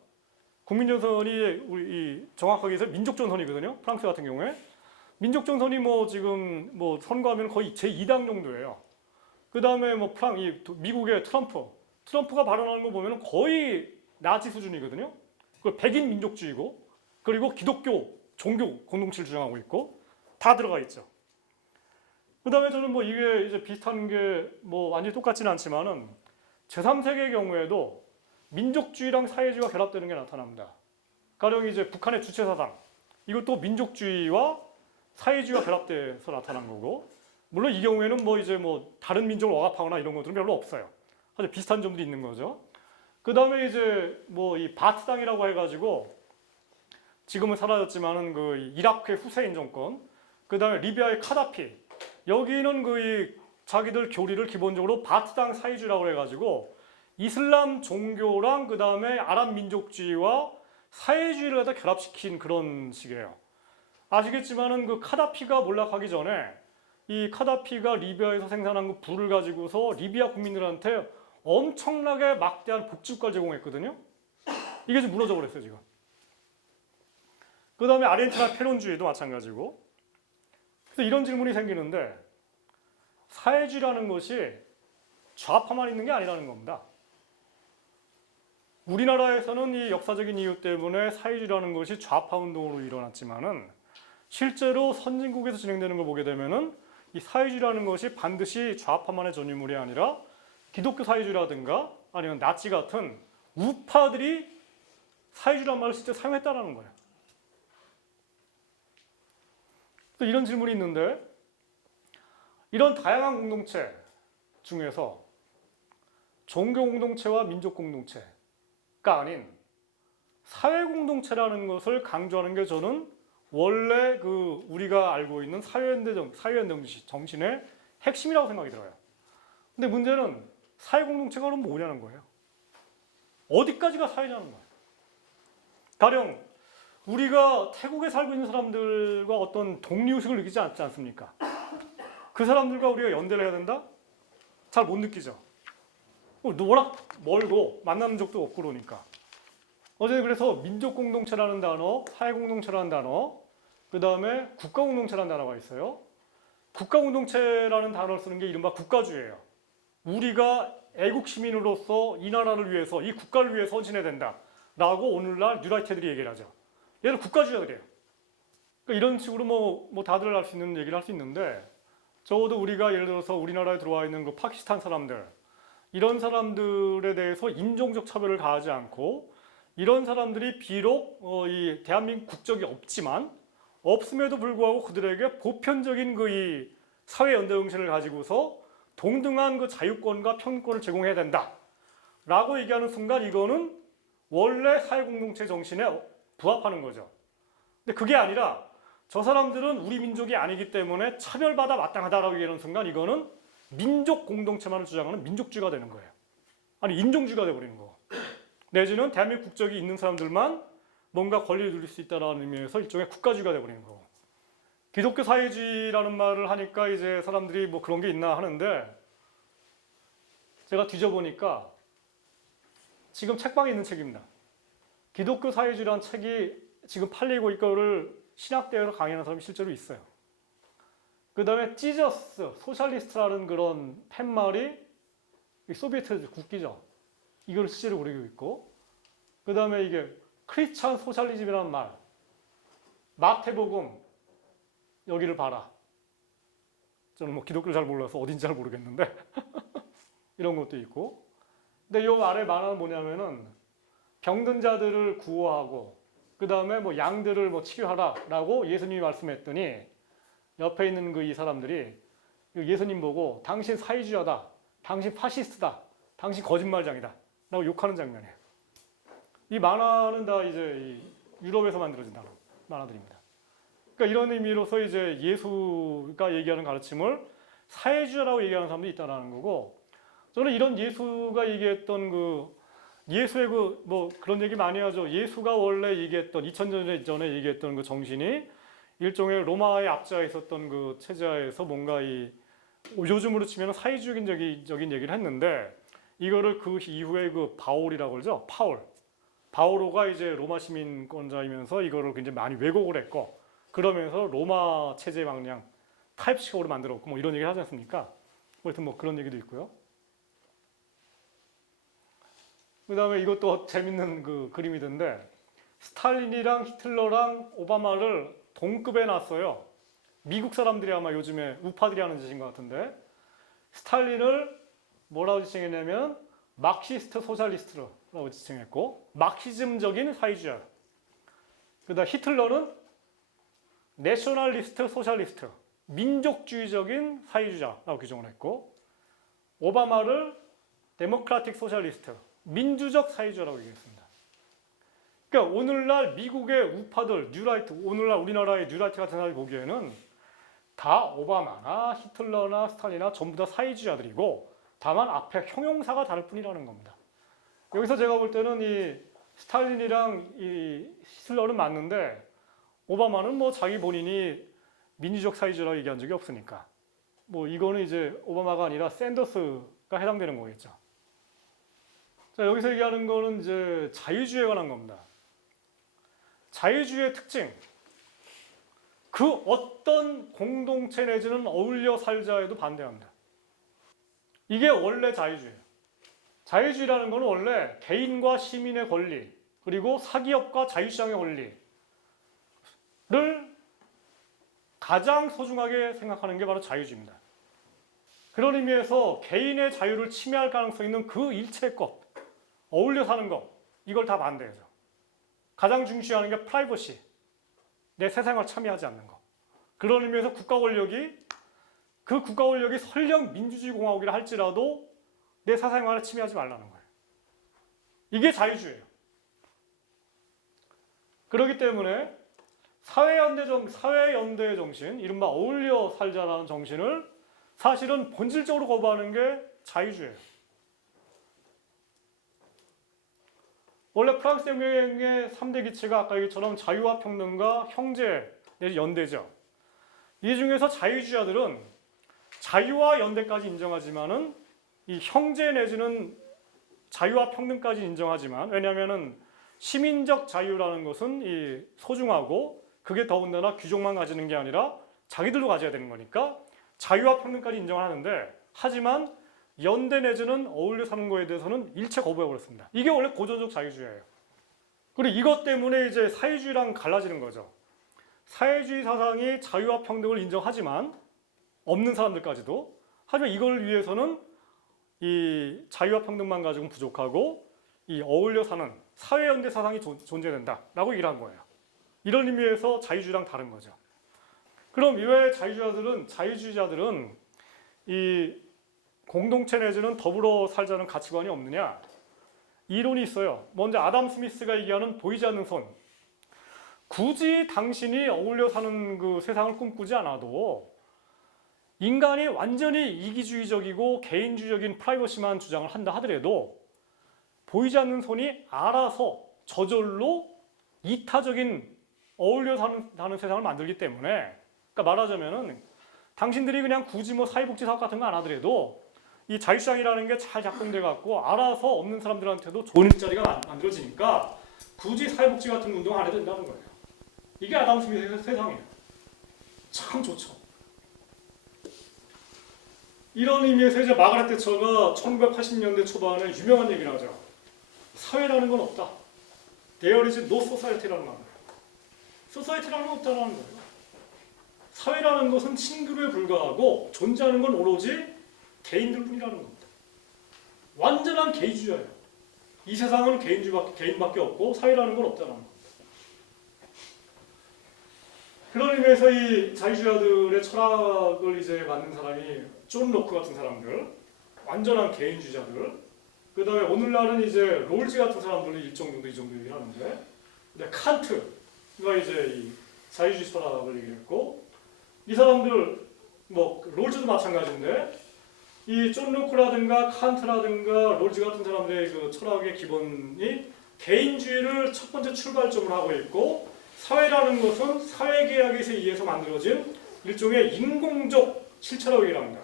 우리 정확하게 해서 민족전선이거든요. 프랑스 같은 경우에 민족전선이 뭐 지금 뭐 선거하면 거의 제2당 정도예요. 그 다음에 뭐 미국의 트럼프가 발언하는 거 보면 거의 나치 수준이거든요. 그 백인 민족주의고 그리고 기독교 종교 공동체를 주장하고 있고 다 들어가 있죠. 그 다음에 저는 뭐 이게 이제 비슷한 게 뭐 완전히 똑같지는 않지만은 제3세계의 경우에도 민족주의랑 사회주의가 결합되는 게 나타납니다. 가령 이제 북한의 주체사상 이것도 민족주의와 사회주의가 결합돼서 나타난 거고 물론 이 경우에는 뭐 이제 뭐 다른 민족을 억압하거나 이런 것들은 별로 없어요. 아주 비슷한 점들이 있는 거죠. 그 다음에 이제 뭐 이 바트당이라고 해가지고 지금은 사라졌지만은 그 이라크의 후세인 정권, 그 다음에 리비아의 카다피 여기는 그 자기들 교리를 기본적으로 바트당 사회주의라고 해가지고 이슬람 종교랑 그 다음에 아랍 민족주의와 사회주의를 갖다 결합시킨 그런 식이에요. 아시겠지만은 그 카다피가 몰락하기 전에 이 카다피가 리비아에서 생산한 그 불을 가지고서 리비아 국민들한테 엄청나게 막대한 복지국가를 제공했거든요. 이게 지금 무너져 버렸어요 지금. 그 다음에 아르헨티나 페론주의도 마찬가지고. 그래서 이런 질문이 생기는데 사회주의라는 것이 좌파만 있는 게 아니라는 겁니다. 우리나라에서는 이 역사적인 이유 때문에 사회주의라는 것이 좌파 운동으로 일어났지만은 실제로 선진국에서 진행되는 걸 보게 되면은 이 사회주의라는 것이 반드시 좌파만의 전유물이 아니라 기독교 사회주의라든가 아니면 나치 같은 우파들이 사회주의라는 말을 실제 사용했다는 거예요. 또 이런 질문이 있는데 이런 다양한 공동체 중에서 종교 공동체와 민족 공동체가 아닌 사회 공동체라는 것을 강조하는 게 저는 원래 그 우리가 알고 있는 사회연대 정신의 핵심이라고 생각이 들어요. 근데 문제는 사회 공동체가 그럼 뭐냐는 거예요. 어디까지가 사회냐는 거예요. 가령 우리가 태국에 살고 있는 사람들과 어떤 독립의식을 느끼지 않지 않습니까? 그 사람들과 우리가 연대를 해야 된다? 잘 못 느끼죠. 워낙 멀고 만난 적도 없고 그러니까. 어제 그래서 민족 공동체라는 단어, 사회 공동체라는 단어, 그 다음에 국가 공동체라는 단어가 있어요. 국가 공동체라는 단어를 쓰는 게 이른바 국가주의예요. 우리가 애국 시민으로서 이 나라를 위해서, 이 국가를 위해서 헌신해야 된다라고 오늘날 뉴라이트들이 얘기를 하죠. 얘는 국가주의자들이에요. 그러니까 이런 식으로 뭐 다들 할 수 있는 얘기를 할 수 있는데 적어도 우리가 예를 들어서 우리나라에 들어와 있는 그 파키스탄 사람들 이런 사람들에 대해서 인종적 차별을 가하지 않고 이런 사람들이 비록 이 대한민국 국적이 없음에도 불구하고 그들에게 보편적인 그 이 사회 연대 정신을 가지고서 동등한 그 자유권과 평등권을 제공해야 된다라고 얘기하는 순간 이거는 원래 사회 공동체 정신에 부합하는 거죠. 근데 그게 아니라 저 사람들은 우리 민족이 아니기 때문에 차별받아 마땅하다라고 얘기하는 순간 이거는 민족 공동체만을 주장하는 민족주의가 되는 거예요. 아니 인종주의가 되어버리는 거. 내지는 대한민국 국적이 있는 사람들만 뭔가 권리를 누릴 수 있다는 의미에서 일종의 국가주의가 되어버리는 거고. 기독교 사회주의라는 말을 하니까 이제 사람들이 뭐 그런 게 있나 하는데 제가 뒤져보니까 지금 책방에 있는 책입니다. 기독교 사회주의라는 책이 지금 팔리고 있거를 신학대회로 강의하는 사람이 실제로 있어요. 그 다음에 찌저스, 소셜리스트라는 그런 팻말이 소비에트 국기죠. 이걸 실제로 그리고 있고 그 다음에 이게 크리스찬 소셜리즘이라는 말 마태복음 여기를 봐라. 저는 뭐 기독교를 잘 몰라서 어딘지 잘 모르겠는데 이런 것도 있고 근데 이 아래 말은 뭐냐면은 병든 자들을 구호하고 그 다음에 뭐 양들을 뭐 치료하라라고 예수님이 말씀했더니 옆에 있는 그 이 사람들이 예수님 보고 당신 사회주의자다, 당신 파시스트다, 당신 거짓말장이다 라고 욕하는 장면이에요. 이 만화는 다 이제 유럽에서 만들어진 만화들입니다. 그러니까 이런 의미로서 이제 예수가 얘기하는 가르침을 사회주의라고 얘기하는 사람도 있다는 거고, 저는 이런 예수가 얘기했던 예수의 뭐 그런 얘기 많이 하죠. 예수가 원래 얘기했던 2000년 전에 얘기했던 그 정신이 일종의 로마의 앞자에 있었던 그 체제에서 뭔가 요즘으로 치면 사회주의적인 얘기를 했는데, 이거를 그 이후에 그 바울이라고 그러죠. 바오로가 이제 로마 시민권자이면서 이거를 굉장히 많이 왜곡을 했고, 그러면서 로마 체제 방향 타입식으로 만들었고 뭐 이런 얘기를 하지 않습니까? 하여튼 뭐 그런 얘기도 있고요. 그 다음에 이것도 재밌는 그 그림이던데, 스탈린이랑 히틀러랑 오바마를 동급에 놨어요. 미국 사람들이 아마 요즘에 우파들이 하는 짓인 것 같은데, 스탈린을 뭐라고 지칭했냐면 마크시스트 소셜리스트라고 지칭했고, 마크시즘적인 사회주의자. 그다음 히틀러는 내셔널리스트 소셜리스트, 민족주의적인 사회주의자라고 규정을 했고, 오바마를 데모크라틱 소셜리스트, 민주적 사회주의자라고 얘기했습니다. 그러니까 오늘날 미국의 우파들, 뉴라이트, 오늘날 우리나라의 뉴라이트 같은 사람이 보기에는 다 오바마나 히틀러나 스탈린이나 전부 다 사회주의자들이고, 다만 앞에 형용사가 다를 뿐이라는 겁니다. 여기서 제가 볼 때는 이 스탈린이랑 이 히틀러는 맞는데, 오바마는 뭐 자기 본인이 민주적 사회주의라고 얘기한 적이 없으니까, 뭐 이거는 이제 오바마가 아니라 샌더스가 해당되는 거겠죠. 자, 여기서 얘기하는 거는 이제 자유주의에 관한 겁니다. 자유주의의 특징, 그 어떤 공동체 내지는 어울려 살자에도 반대합니다. 이게 원래 자유주의예요. 자유주의라는 것은 원래 개인과 시민의 권리, 그리고 사기업과 자유시장의 권리를 가장 소중하게 생각하는 게 바로 자유주의입니다. 그런 의미에서 개인의 자유를 침해할 가능성 있는 그 일체의 것, 어울려 사는 것, 이걸 다 반대하죠. 가장 중시하는 게 프라이버시, 내 세상을 참여하지 않는 것. 그런 의미에서 국가 권력이 설령 민주주의 공화국이라 할지라도 내 사생활을 침해하지 말라는 거예요. 이게 자유주의예요. 그렇기 때문에 사회연대 정신, 이른바 어울려 살자라는 정신을 사실은 본질적으로 거부하는 게 자유주의예요. 원래 프랑스 혁명의 3대 기치가 아까 얘기처럼 자유와 평등과 형제 내지 연대죠. 이 중에서 자유주의자들은 자유와 연대까지 인정하지만은 이 형제 내지는 자유와 평등까지 인정하지만, 왜냐하면은 시민적 자유라는 것은 이 소중하고 그게 더군다나 귀족만 가지는 게 아니라 자기들도 가져야 되는 거니까 자유와 평등까지 인정을 하는데, 하지만 연대 내지는 어울려 사는 거에 대해서는 일체 거부해버렸습니다. 이게 원래 고전적 자유주의예요. 그리고 이것 때문에 이제 사회주의랑 갈라지는 거죠. 사회주의 사상이 자유와 평등을 인정하지만, 없는 사람들까지도, 하지만 이걸 위해서는 이 자유와 평등만 가지고는 부족하고 이 어울려 사는 사회연대 사상이 존재된다라고 얘기를 한 거예요. 이런 의미에서 자유주의랑 다른 거죠. 그럼 왜 자유주의자들은 이 공동체 내지는 더불어 살자는 가치관이 없느냐? 이론이 있어요. 먼저 아담 스미스가 얘기하는 보이지 않는 손. 굳이 당신이 어울려 사는 그 세상을 꿈꾸지 않아도 인간이 완전히 이기주의적이고 개인주의적인 프라이버시만 주장을 한다 하더라도 보이지 않는 손이 알아서 저절로 이타적인 어울려 사는 세상을 만들기 때문에, 그러니까 말하자면은 당신들이 그냥 굳이 뭐 사회복지 사업 같은 거 안 하더라도 이 자유시장이라는 게 잘 작동돼 갖고 알아서 없는 사람들한테도 좋은 일자리가 만들어지니까 굳이 사회복지 같은 운동 안 해도 된다는 거예요. 이게 아담 스미스의 세상이에요. 참 좋죠. 이런 의미에서 이제 마가렛 대처가 1980년대 초반에 유명한 얘기를 하죠. 사회라는 건 없다. There is no society라는 말이에요. 소사이티라는 건 없다는 거예요. 사회라는 것은 친교에 불과하고 존재하는 건 오로지 개인들뿐이라는 겁니다. 완전한 개인주의예요. 이 세상은 개인밖에 없고 사회라는 건 없다는 겁니다. 그런 의미에서 이 자유주의자들의 철학을 이제 만든 사람이 존 로크 같은 사람들, 완전한 개인주의자들, 그 다음에 오늘날은 이제 롤즈 같은 사람들은 일정 정도 이 정도 얘기를 하는데, 근데 칸트가 이제 이 자유주의 철학을 얘기했고, 이 사람들 뭐 롤즈도 마찬가지인데, 이 존 로크라든가 칸트라든가 롤즈 같은 사람들의 그 철학의 기본이 개인주의를 첫 번째 출발점으로 하고 있고, 사회라는 것은 사회계약에 의해서 만들어진 일종의 인공적 실체라고 얘기를 합니다.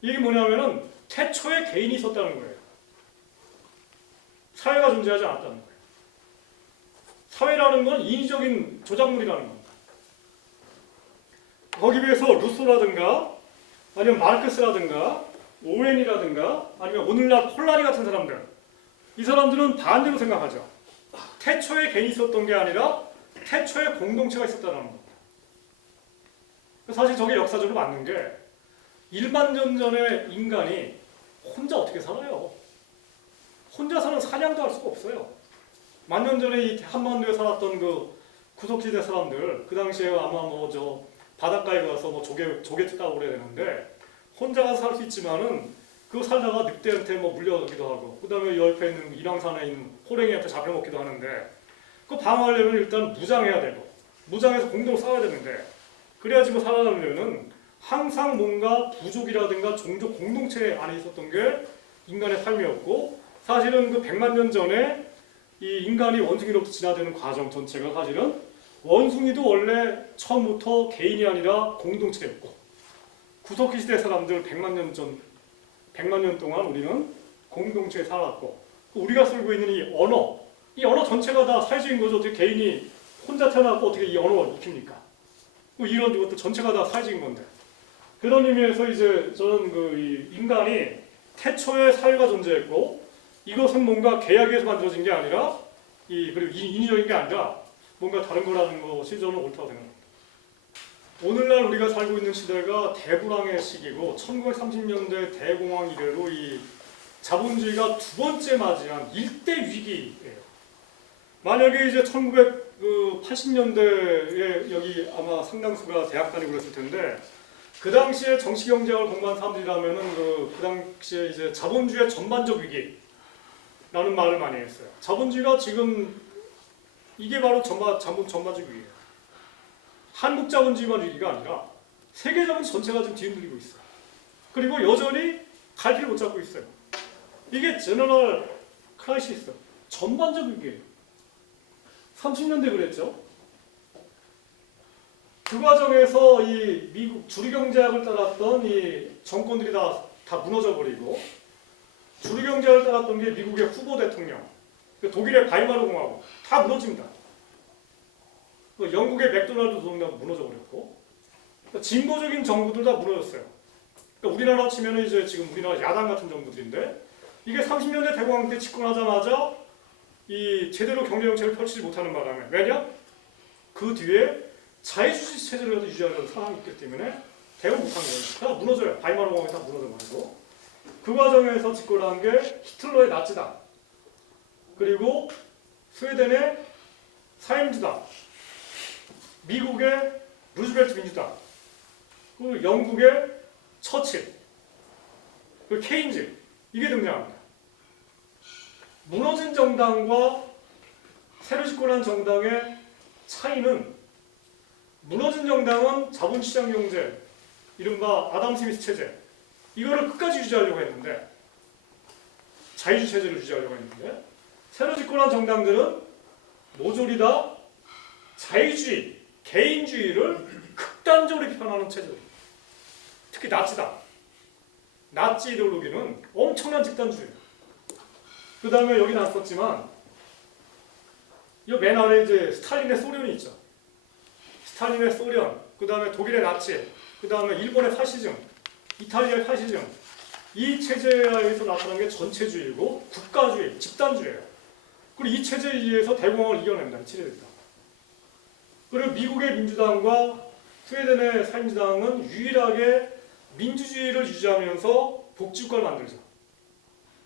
이게 뭐냐면은 태초에 개인이 있었다는 거예요. 사회가 존재하지 않았다는 거예요. 사회라는 건 인위적인 조작물이라는 겁니다. 거기에 비해서 루소라든가 아니면 마르크스라든가 오웬이라든가 아니면 오늘날 폴라리 같은 사람들, 이 사람들은 반대로 생각하죠. 태초에 개인이 있었던 게 아니라 태초에 공동체가 있었다는 겁니다. 사실 저게 역사적으로 맞는 게 일반전전의 인간이 혼자 어떻게 살아요? 혼자서는 사냥도 할 수가 없어요. 만년 전에 이 한반도에 살았던 그 구석지대 사람들, 그 당시에 아마 뭐 저 바닷가에 가서 뭐 조개 따고 그래야 되는데 혼자 가서 살 수 있지만은 그거 살다가 늑대한테 뭐 물려가기도 하고, 그 다음에 옆에 있는 일왕산에 있는 호랭이한테 잡혀먹기도 하는데, 그 방어하려면 일단 무장해야 되고, 무장해서 공동으로 싸워야 되는데, 그래야지 뭐 살아남으려면 항상 뭔가 부족이라든가 종족 공동체 안에 있었던 게 인간의 삶이었고, 사실은 그 100만 년 전에 이 인간이 원숭이로부터 진화되는 과정 전체가 사실은 원숭이도 원래 처음부터 개인이 아니라 공동체였고, 구석기 시대 사람들 100만 년 동안 우리는 공동체에 살았고, 우리가 쓰고 있는 이 언어 전체가 다 사회적인 거죠. 어떻게 개인이 혼자 태어나고 어떻게 이 언어를 익힙니까? 뭐 이런 것도 전체가 다 사회적인 건데. 그런 의미에서 이제 저는 이 인간이 태초에 사회가 존재했고, 이것은 뭔가 계약에서 만들어진 게 아니라 그리고 인위적인 게 아니라 뭔가 다른 거라는 것이 저는 옳다고 생각합니다. 오늘날 우리가 살고 있는 시대가 대불황의 시기고 1930년대 대공황 이래로 이 자본주의가 두 번째 맞이한 일대 위기예요. 만약에 이제 1980년대에 여기 아마 상당수가 대학 다니고 그랬을 텐데, 그 당시에 정치경제학을 공부한 사람들이라면은 그 당시에 이제 자본주의의 전반적 위기라는 말을 많이 했어요. 자본주의가 지금 이게 바로 전반적 위기예요. 한국 자본주의만 위기가 아니라 세계 자본주의 전체가 지금 뒤흔들리고 있어요. 그리고 여전히 갈피를 못 잡고 있어요. 이게 제너럴 크라이시스, 전반적 위기예요. 30년대 그랬죠. 그 과정에서 이 미국 주류경제학을 따랐던 이 정권들이 다 무너져 버리고, 주류경제학을 따랐던 게 미국의 후보 대통령, 독일의 바이마르 공화국 다 무너집니다. 영국의 맥도날드 동네가 무너져 버렸고, 진보적인 정부들 다 무너졌어요. 우리나라 치면은 이제 지금 우리나라 야당 같은 정부들인데, 이게 30년대 대공황 때 집권하자마자 이 제대로 경제 정책을 펼치지 못하는 바람에, 왜냐? 그 뒤에 자유주의 체제를 유지하려는 상황이 있기 때문에 대응 못한 거예요. 다 무너져요. 바이마르 공화국이 다 무너져버리고, 그 과정에서 집권한 게 히틀러의 나치당, 그리고 스웨덴의 사임주당, 미국의 루즈벨트 민주당, 그 영국의 처칠, 그 케인즈, 이게 등장합니다. 무너진 정당과 새로 집권한 정당의 차이는, 무너진 정당은 자본시장 경제, 이른바 아담 스미스 체제, 이거를 끝까지 유지하려고 했는데, 자유주의 체제를 유지하려고 했는데, 새로 집권한 정당들은 모조리 다 자유주의, 개인주의를 극단적으로 비판하는 체제입니다. 특히 나치당, 나치 이데올로기는 엄청난 집단주의예요. 그 다음에 여기 나왔었지만, 이 맨 아래 이제 스탈린의 소련이 있죠. 스탈린의 소련, 그 다음에 독일의 나치, 그 다음에 일본의 파시즘, 이탈리아의 파시즘, 이 체제에서 나타난 게 전체주의고 국가주의, 집단주의예요. 그리고 이 체제에 의해서 대공황을 이겨낸다, 이 체제들다. 그리고 미국의 민주당과 스웨덴의 사임주당은 유일하게 민주주의를 유지하면서 복지국가를 만들죠.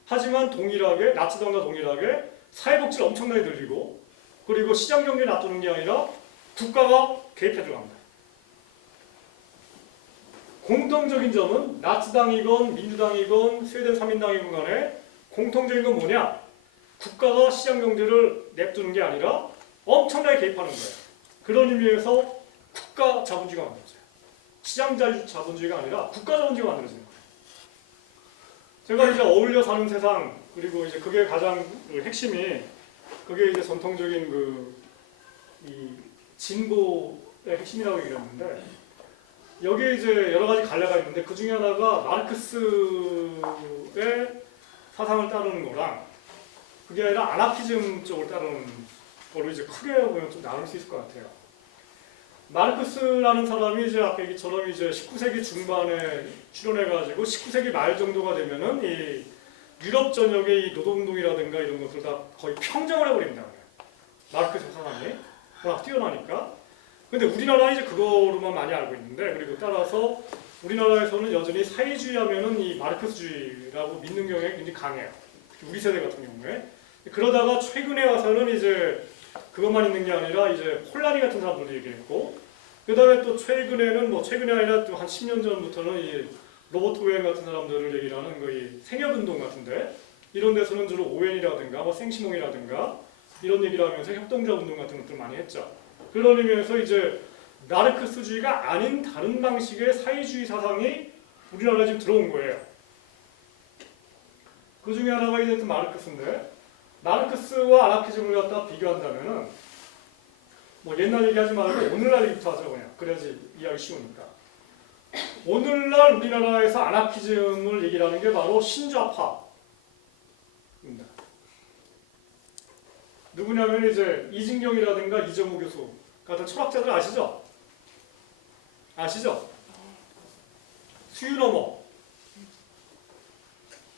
하지만 동일하게, 나치당과 동일하게 사회복지를 엄청나게 늘리고, 그리고 시장경제에 놔두는 게 아니라 국가가 개입해 들어갑니다. 공통적인 점은 나치당이건 민주당이건 스웨덴 3인당이건 간에 공통적인 건 뭐냐? 국가가 시장 경제를 냅두는 게 아니라 엄청나게 개입하는 거예요. 그런 의미에서 국가 자본주의가 만들어져요. 시장 자본주의가 아니라 국가 자본주의가 만들어지는 거예요. 제가 이제 어울려 사는 세상, 그리고 이제 그게 가장 핵심이, 그게 이제 전통적인 이 진보의 핵심이라고 얘기했는데, 여기에 이제 여러 가지 갈래가 있는데 그 중에 하나가 마르크스의 사상을 따르는 거랑, 그게 아니라 아나키즘 쪽을 따르는 걸로 이제 크게 보면 좀 나눌 수 있을 것 같아요. 마르크스라는 사람이 이제 아까 얘기처럼 이제 19세기 중반에 출연해가지고 19세기 말 정도가 되면은 이 유럽 전역의 이 노동운동이라든가 이런 것들 다 거의 평정을 해버립니다. 마르크스 사상이 워낙 뛰어나니까. 근데 우리나라는 이제 그거로만 많이 알고 있는데, 그리고 따라서 우리나라에서는 여전히 사회주의 하면은 이 마르크스주의라고 믿는 경향이 굉장히 강해요. 우리 세대 같은 경우에. 그러다가 최근에 와서는 이제 그것만 있는 게 아니라 이제 폴라니 같은 사람들도 얘기했고, 그 다음에 또 최근에는 최근에 아니라 또 한 10년 전부터는 이 로버트 오웬 같은 사람들을 얘기를 하는 거의 생협운동 같은데, 이런 데서는 주로 오웬이라든가 생시몽이라든가 이런 얘기를 하면서 협동조합 운동 같은 것들 많이 했죠. 그런 의미에서 이제 마르크스주의가 아닌 다른 방식의 사회주의 사상이 우리나라에 지금 들어온 거예요. 그 중에 하나가 이제 마르크스인데, 마르크스와 아나키즘을 갖다 비교한다면은 옛날 얘기하지 말고 오늘날 얘기부터 하죠. 그냥 그래야지 이해하기 쉬우니까. 오늘날 우리나라에서 아나키즘을 얘기를 하는 게 바로 신좌파입니다. 누구냐면 이제 이진경이라든가 이정우 교수 같은 철학자들 아시죠? 아시죠? 수유너머.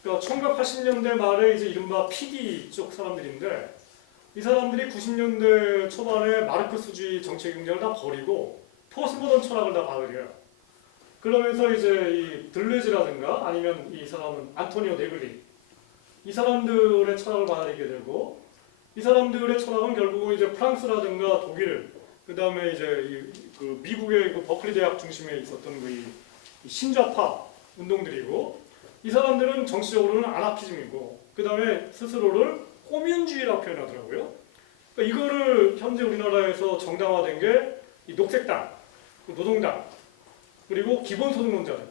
그러니까 1980년대 말에 이제 이른바 PD 쪽 사람들인데, 이 사람들이 90년대 초반에 마르크스주의 정책 경쟁을 다 버리고 포스트모던 철학을 다 받으려요. 그러면서 이제 이 들레즈라든가 아니면 이 사람은 안토니오 네글리, 이 사람들의 철학을 받아들이게 되고, 이 사람들의 철학은 결국은 이제 프랑스라든가 독일, 그 다음에 이제 그 미국의 그 버클리 대학 중심에 있었던 이 신좌파 운동들이고, 이 사람들은 정치적으로는 아나키즘이고, 그 다음에 스스로를 꼬민주의라고 표현하더라고요. 그러니까 이거를 현재 우리나라에서 정당화된 게 이 녹색당, 노동당, 그리고 기본소득론자들.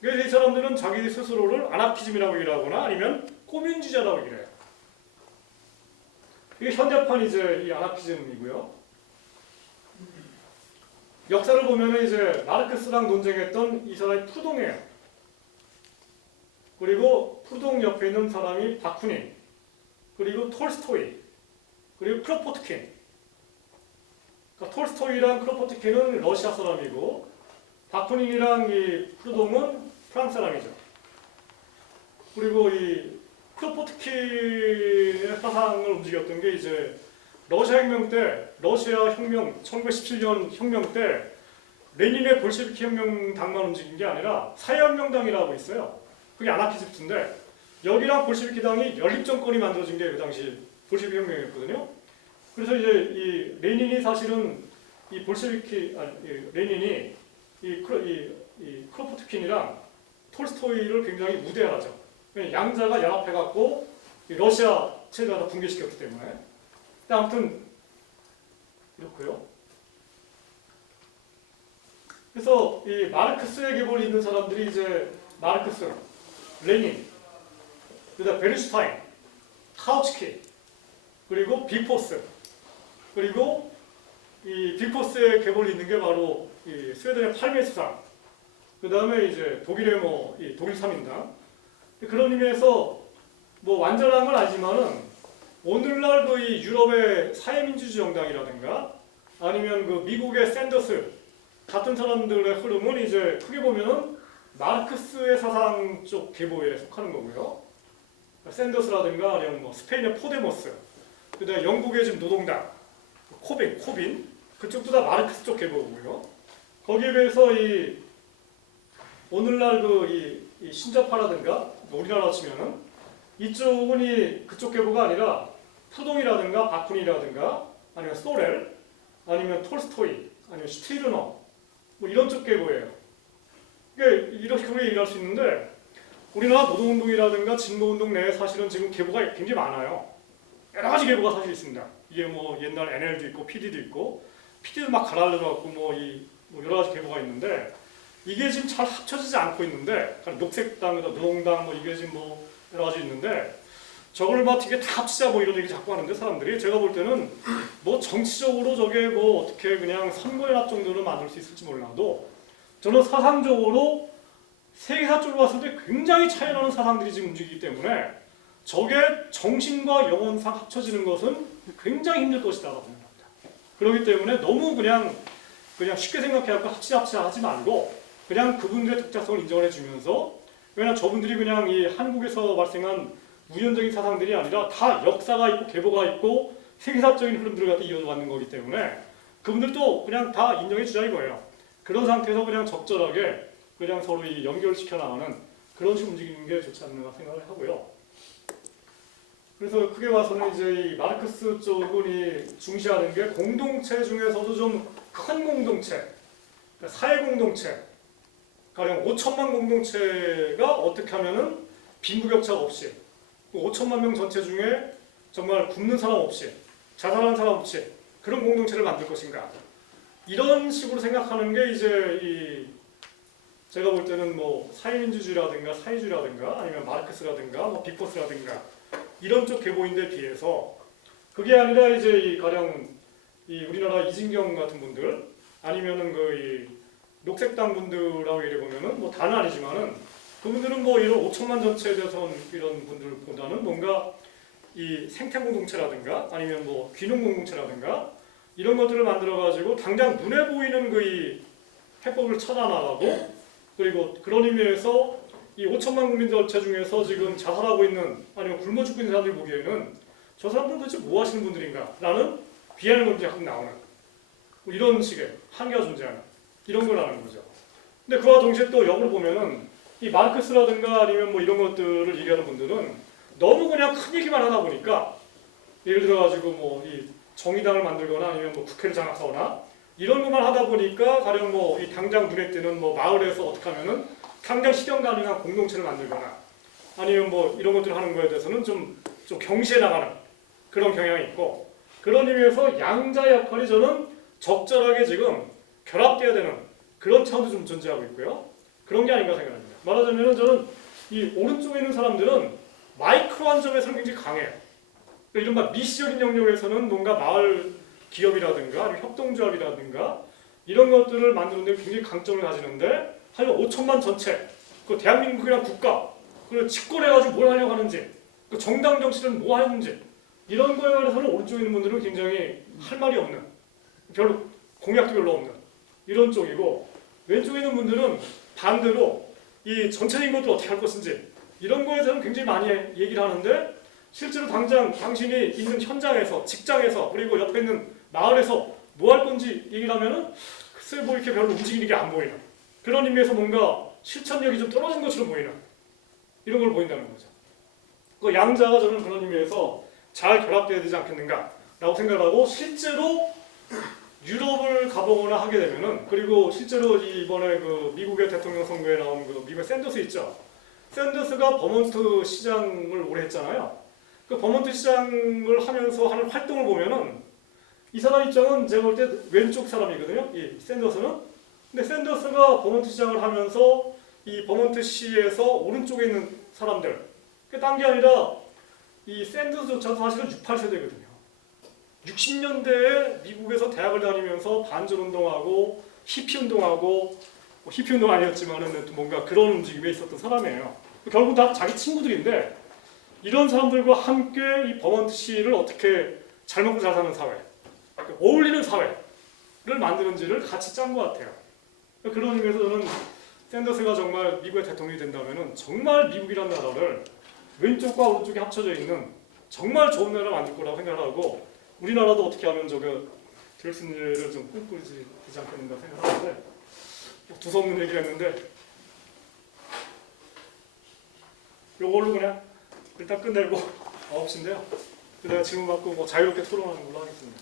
그래서 이 사람들은 자기 스스로를 아나키즘이라고 얘기를 하거나 아니면 꼬민주의자라고 얘기를 해요. 이게 현대판 이제 이 아나키즘이고요. 역사를 보면은 이제 마르크스랑 논쟁했던 이 사람이 푸동이에요. 그리고 푸동 옆에 있는 사람이 바쿠닌, 그리고 톨스토이, 그리고 크로포트킨. 그러니까 톨스토이랑 크로포트킨은 러시아 사람이고, 바쿠닌이랑 이 푸동은 프랑스 사람이죠. 그리고 이 크로포트킨의 사상을 움직였던 게 이제 러시아 혁명 때, 러시아 혁명 1917년 혁명 때 레닌의 볼셰비키 혁명당만 움직인 게 아니라 사회혁명당이라고 있어요. 그게 아나키스트인데, 여기랑 볼셰비키당이 연립정권이 만들어진 게 그 당시 볼셰비키 혁명이었거든요. 그래서 이제 이 레닌이 사실은 이 볼셰비키 레닌이 이 크로포트킨이랑 톨스토이를 굉장히 무대하죠. 양자가 연합해갖고 러시아 체제를 다 붕괴시켰기 때문에. 아무튼 이렇고요. 그래서 이 마르크스의 계보를 잇는 사람들이 이제 마르크스, 레닌, 그다음 베르슈타인, 카우츠키, 그리고 빅포스, 그리고 이 빅포스의 계보를 잇는 게 바로 이 스웨덴의 팔메 수상, 그 다음에 이제 독일의 이 독일 3인당. 그런 의미에서 완전한 건 아니지만은 오늘날 그 이 유럽의 사회민주주의 정당이라든가 아니면 그 미국의 샌더스 같은 사람들의 흐름은 이제 크게 보면은 마르크스의 사상 쪽 계보에 속하는 거고요. 샌더스라든가 아니면 스페인의 포데모스, 그다음에 영국의 지금 노동당, 코빈 그쪽도 다 마르크스 쪽 계보고요. 거기에 비해서 이 오늘날 이 신좌파라든가 우리나라 치면은 이쪽은 그쪽 계보가 아니라 푸동이라든가 바쿠니라든가 아니면 소렐 아니면 톨스토이 아니면 슈티르너 이런 쪽 계보예요. 이렇게 크게 얘기할 수 있는데 우리나라 노동운동이라든가 진보운동 내에 사실은 지금 계보가 굉장히 많아요. 여러 가지 계보가 사실 있습니다. 이게 뭐 옛날 NL도 있고 PD도 있고 PD도 막 갈라져갖고 뭐 여러 가지 계보가 있는데 이게 지금 잘 합쳐지지 않고 있는데 녹색당, 노동당 뭐 이게 지금 뭐 여러 가지 있는데 저걸 막 되게 다 합치자 뭐 이런 얘기 자꾸 하는데 사람들이 제가 볼 때는 뭐 정치적으로 저게 뭐 어떻게 그냥 선거연합 정도로 만들 수 있을지 몰라도 저는 사상적으로 세계사 쪽으로 봤을 때 굉장히 차이나는 사상들이 지금 움직이기 때문에 저게 정신과 영혼상 합쳐지는 것은 굉장히 힘들 것이라고 생각합니다. 그렇기 때문에 너무 그냥 쉽게 생각해갖고 합치자 하지 말고 그냥 그분들의 독자성을 인정을 해주면서 왜냐하면 저분들이 그냥 이 한국에서 발생한 우연적인 사상들이 아니라 다 역사가 있고 계보가 있고 세계사적인 흐름들을 갖다 이어져 왔는 거기 때문에 그분들도 그냥 다 인정해 주자 이거예요. 그런 상태에서 그냥 적절하게 그냥 서로 이 연결시켜 나가는 그런 식으로 움직이는 게 좋지 않나 생각을 하고요. 그래서 크게 봐서는 이제 이 마르크스 쪽은 이 중시하는 게 공동체 중에서도 좀 큰 공동체, 그러니까 사회 공동체, 가령 5천만 공동체가 어떻게 하면은 빈부격차 없이 5천만 명 전체 중에 정말 굶는 사람 없이 자살하는 사람 없이 그런 공동체를 만들 것인가 이런 식으로 생각하는 게 이제 제가 볼 때는 뭐 사회민주주의라든가 사회주의라든가 아니면 마르크스라든가 뭐 빅포스라든가 이런 쪽 계보인데 비해서 그게 아니라 이제 가령 우리나라 이진경 같은 분들 아니면은 이 녹색당 분들하고 이래 보면은 뭐 다는 아니지만은 그분들은 뭐 이런 5천만 전체에 대해서 이런 분들보다는 뭔가 이 생태 공동체라든가 아니면 뭐 귀농 공동체라든가 이런 것들을 만들어 가지고 당장 눈에 보이는 이 해법을 찾아나가고 그리고 그런 의미에서 이 5천만 국민 전체 중에서 지금 자살하고 있는 아니면 굶어 죽고 있는 사람들 보기에는 저 사람들은 도대체 뭐 하시는 분들인가 라는 비하는 것들이 가끔 나오는 뭐 이런 식의 한계가 존재하는 이런 걸 하는 거죠. 근데 그와 동시에 또 역으로 보면은 이 마르크스라든가 아니면 뭐 이런 것들을 얘기하는 분들은 너무 그냥 큰 얘기만 하다 보니까 예를 들어가지고 뭐 이 정의당을 만들거나 아니면 뭐 국회를 장악하거나 이런 것만 하다 보니까 가령 뭐 이 당장 눈에 띄는 뭐 마을에서 어떻게 하면은 당장 실현 가능한 공동체를 만들거나 아니면 뭐 이런 것들을 하는 거에 대해서는 좀 경시해 나가는 그런 경향이 있고 그런 의미에서 양자 역할이 저는 적절하게 지금 결합돼야 되는 그런 차원도 좀 존재하고 있고요. 그런 게 아닌가 생각합니다. 말하자면 저는 이 오른쪽에 있는 사람들은 마이크로한 점에서는 굉장히 강해요. 이른바 미시적인 영역에서는 뭔가 마을 기업이라든가 아니면 협동조합이라든가 이런 것들을 만드는 데 굉장히 강점을 가지는데 하지만 5천만 전체, 그 대한민국이란 국가, 그걸 집권해가지고 뭘 하려고 하는지, 그 정당 정치는 뭐 하는지 이런 거에 관해서는 오른쪽에 있는 분들은 굉장히 할 말이 없는, 별로 공약도 별로 없는 이런 쪽이고 왼쪽에 있는 분들은 반대로 이 전체적인 것들 어떻게 할 것인지 이런 거에 대해서는 굉장히 많이 얘기를 하는데 실제로 당장 당신이 있는 현장에서, 직장에서 그리고 옆에 있는 마을에서 뭐 할 건지 얘기를 하면은 글쎄 뭐 이렇게 별로 움직이는 게 안 보이는 그런 의미에서 뭔가 실천력이 좀 떨어진 것처럼 보이는 이런 걸 보인다는 거죠. 그 양자가 저는 그런 의미에서 잘 결합돼야 되지 않겠는가라고 생각하고 실제로 유럽을 가보거나 하게 되면은 그리고 실제로 이번에 그 미국의 대통령 선거에 나온 그 미국의 샌더스 있죠. 샌더스가 버몬트 시장을 오래 했잖아요. 그 버몬트 시장을 하면서 하는 활동을 보면은 이 사람 입장은 제가 볼 때 왼쪽 사람이거든요. 이 샌더스는. 근데 샌더스가 버몬트 시장을 하면서 이 버몬트 시에서 오른쪽에 있는 사람들, 딴 게 아니라 이 샌더스조차도 사실은 68세대거든요. 60년대에 미국에서 대학을 다니면서 반전운동하고 히피운동하고 뭐 히피운동 아니었지만은 뭔가 그런 움직임에 있었던 사람이에요. 결국 다 자기 친구들인데 이런 사람들과 함께 이 버몬트시를 어떻게 잘 먹고 잘 사는 사회, 어울리는 사회를 만드는지를 같이 짠 것 같아요. 그런 의미에서 저는 샌더스가 정말 미국의 대통령이 된다면 정말 미국이라는 나라를 왼쪽과 오른쪽이 합쳐져 있는 정말 좋은 나라를 만들 거라고 생각하고 우리나라도 어떻게 하면 될 수 있는 일을 좀 꿈꾸지 되지 않겠는가 생각하는데 두서없는 얘기를 했는데 요걸로 그냥 일단 끝내고 9시인데요. 그다음에 질문 받고 뭐 자유롭게 토론하는 걸로 하겠습니다.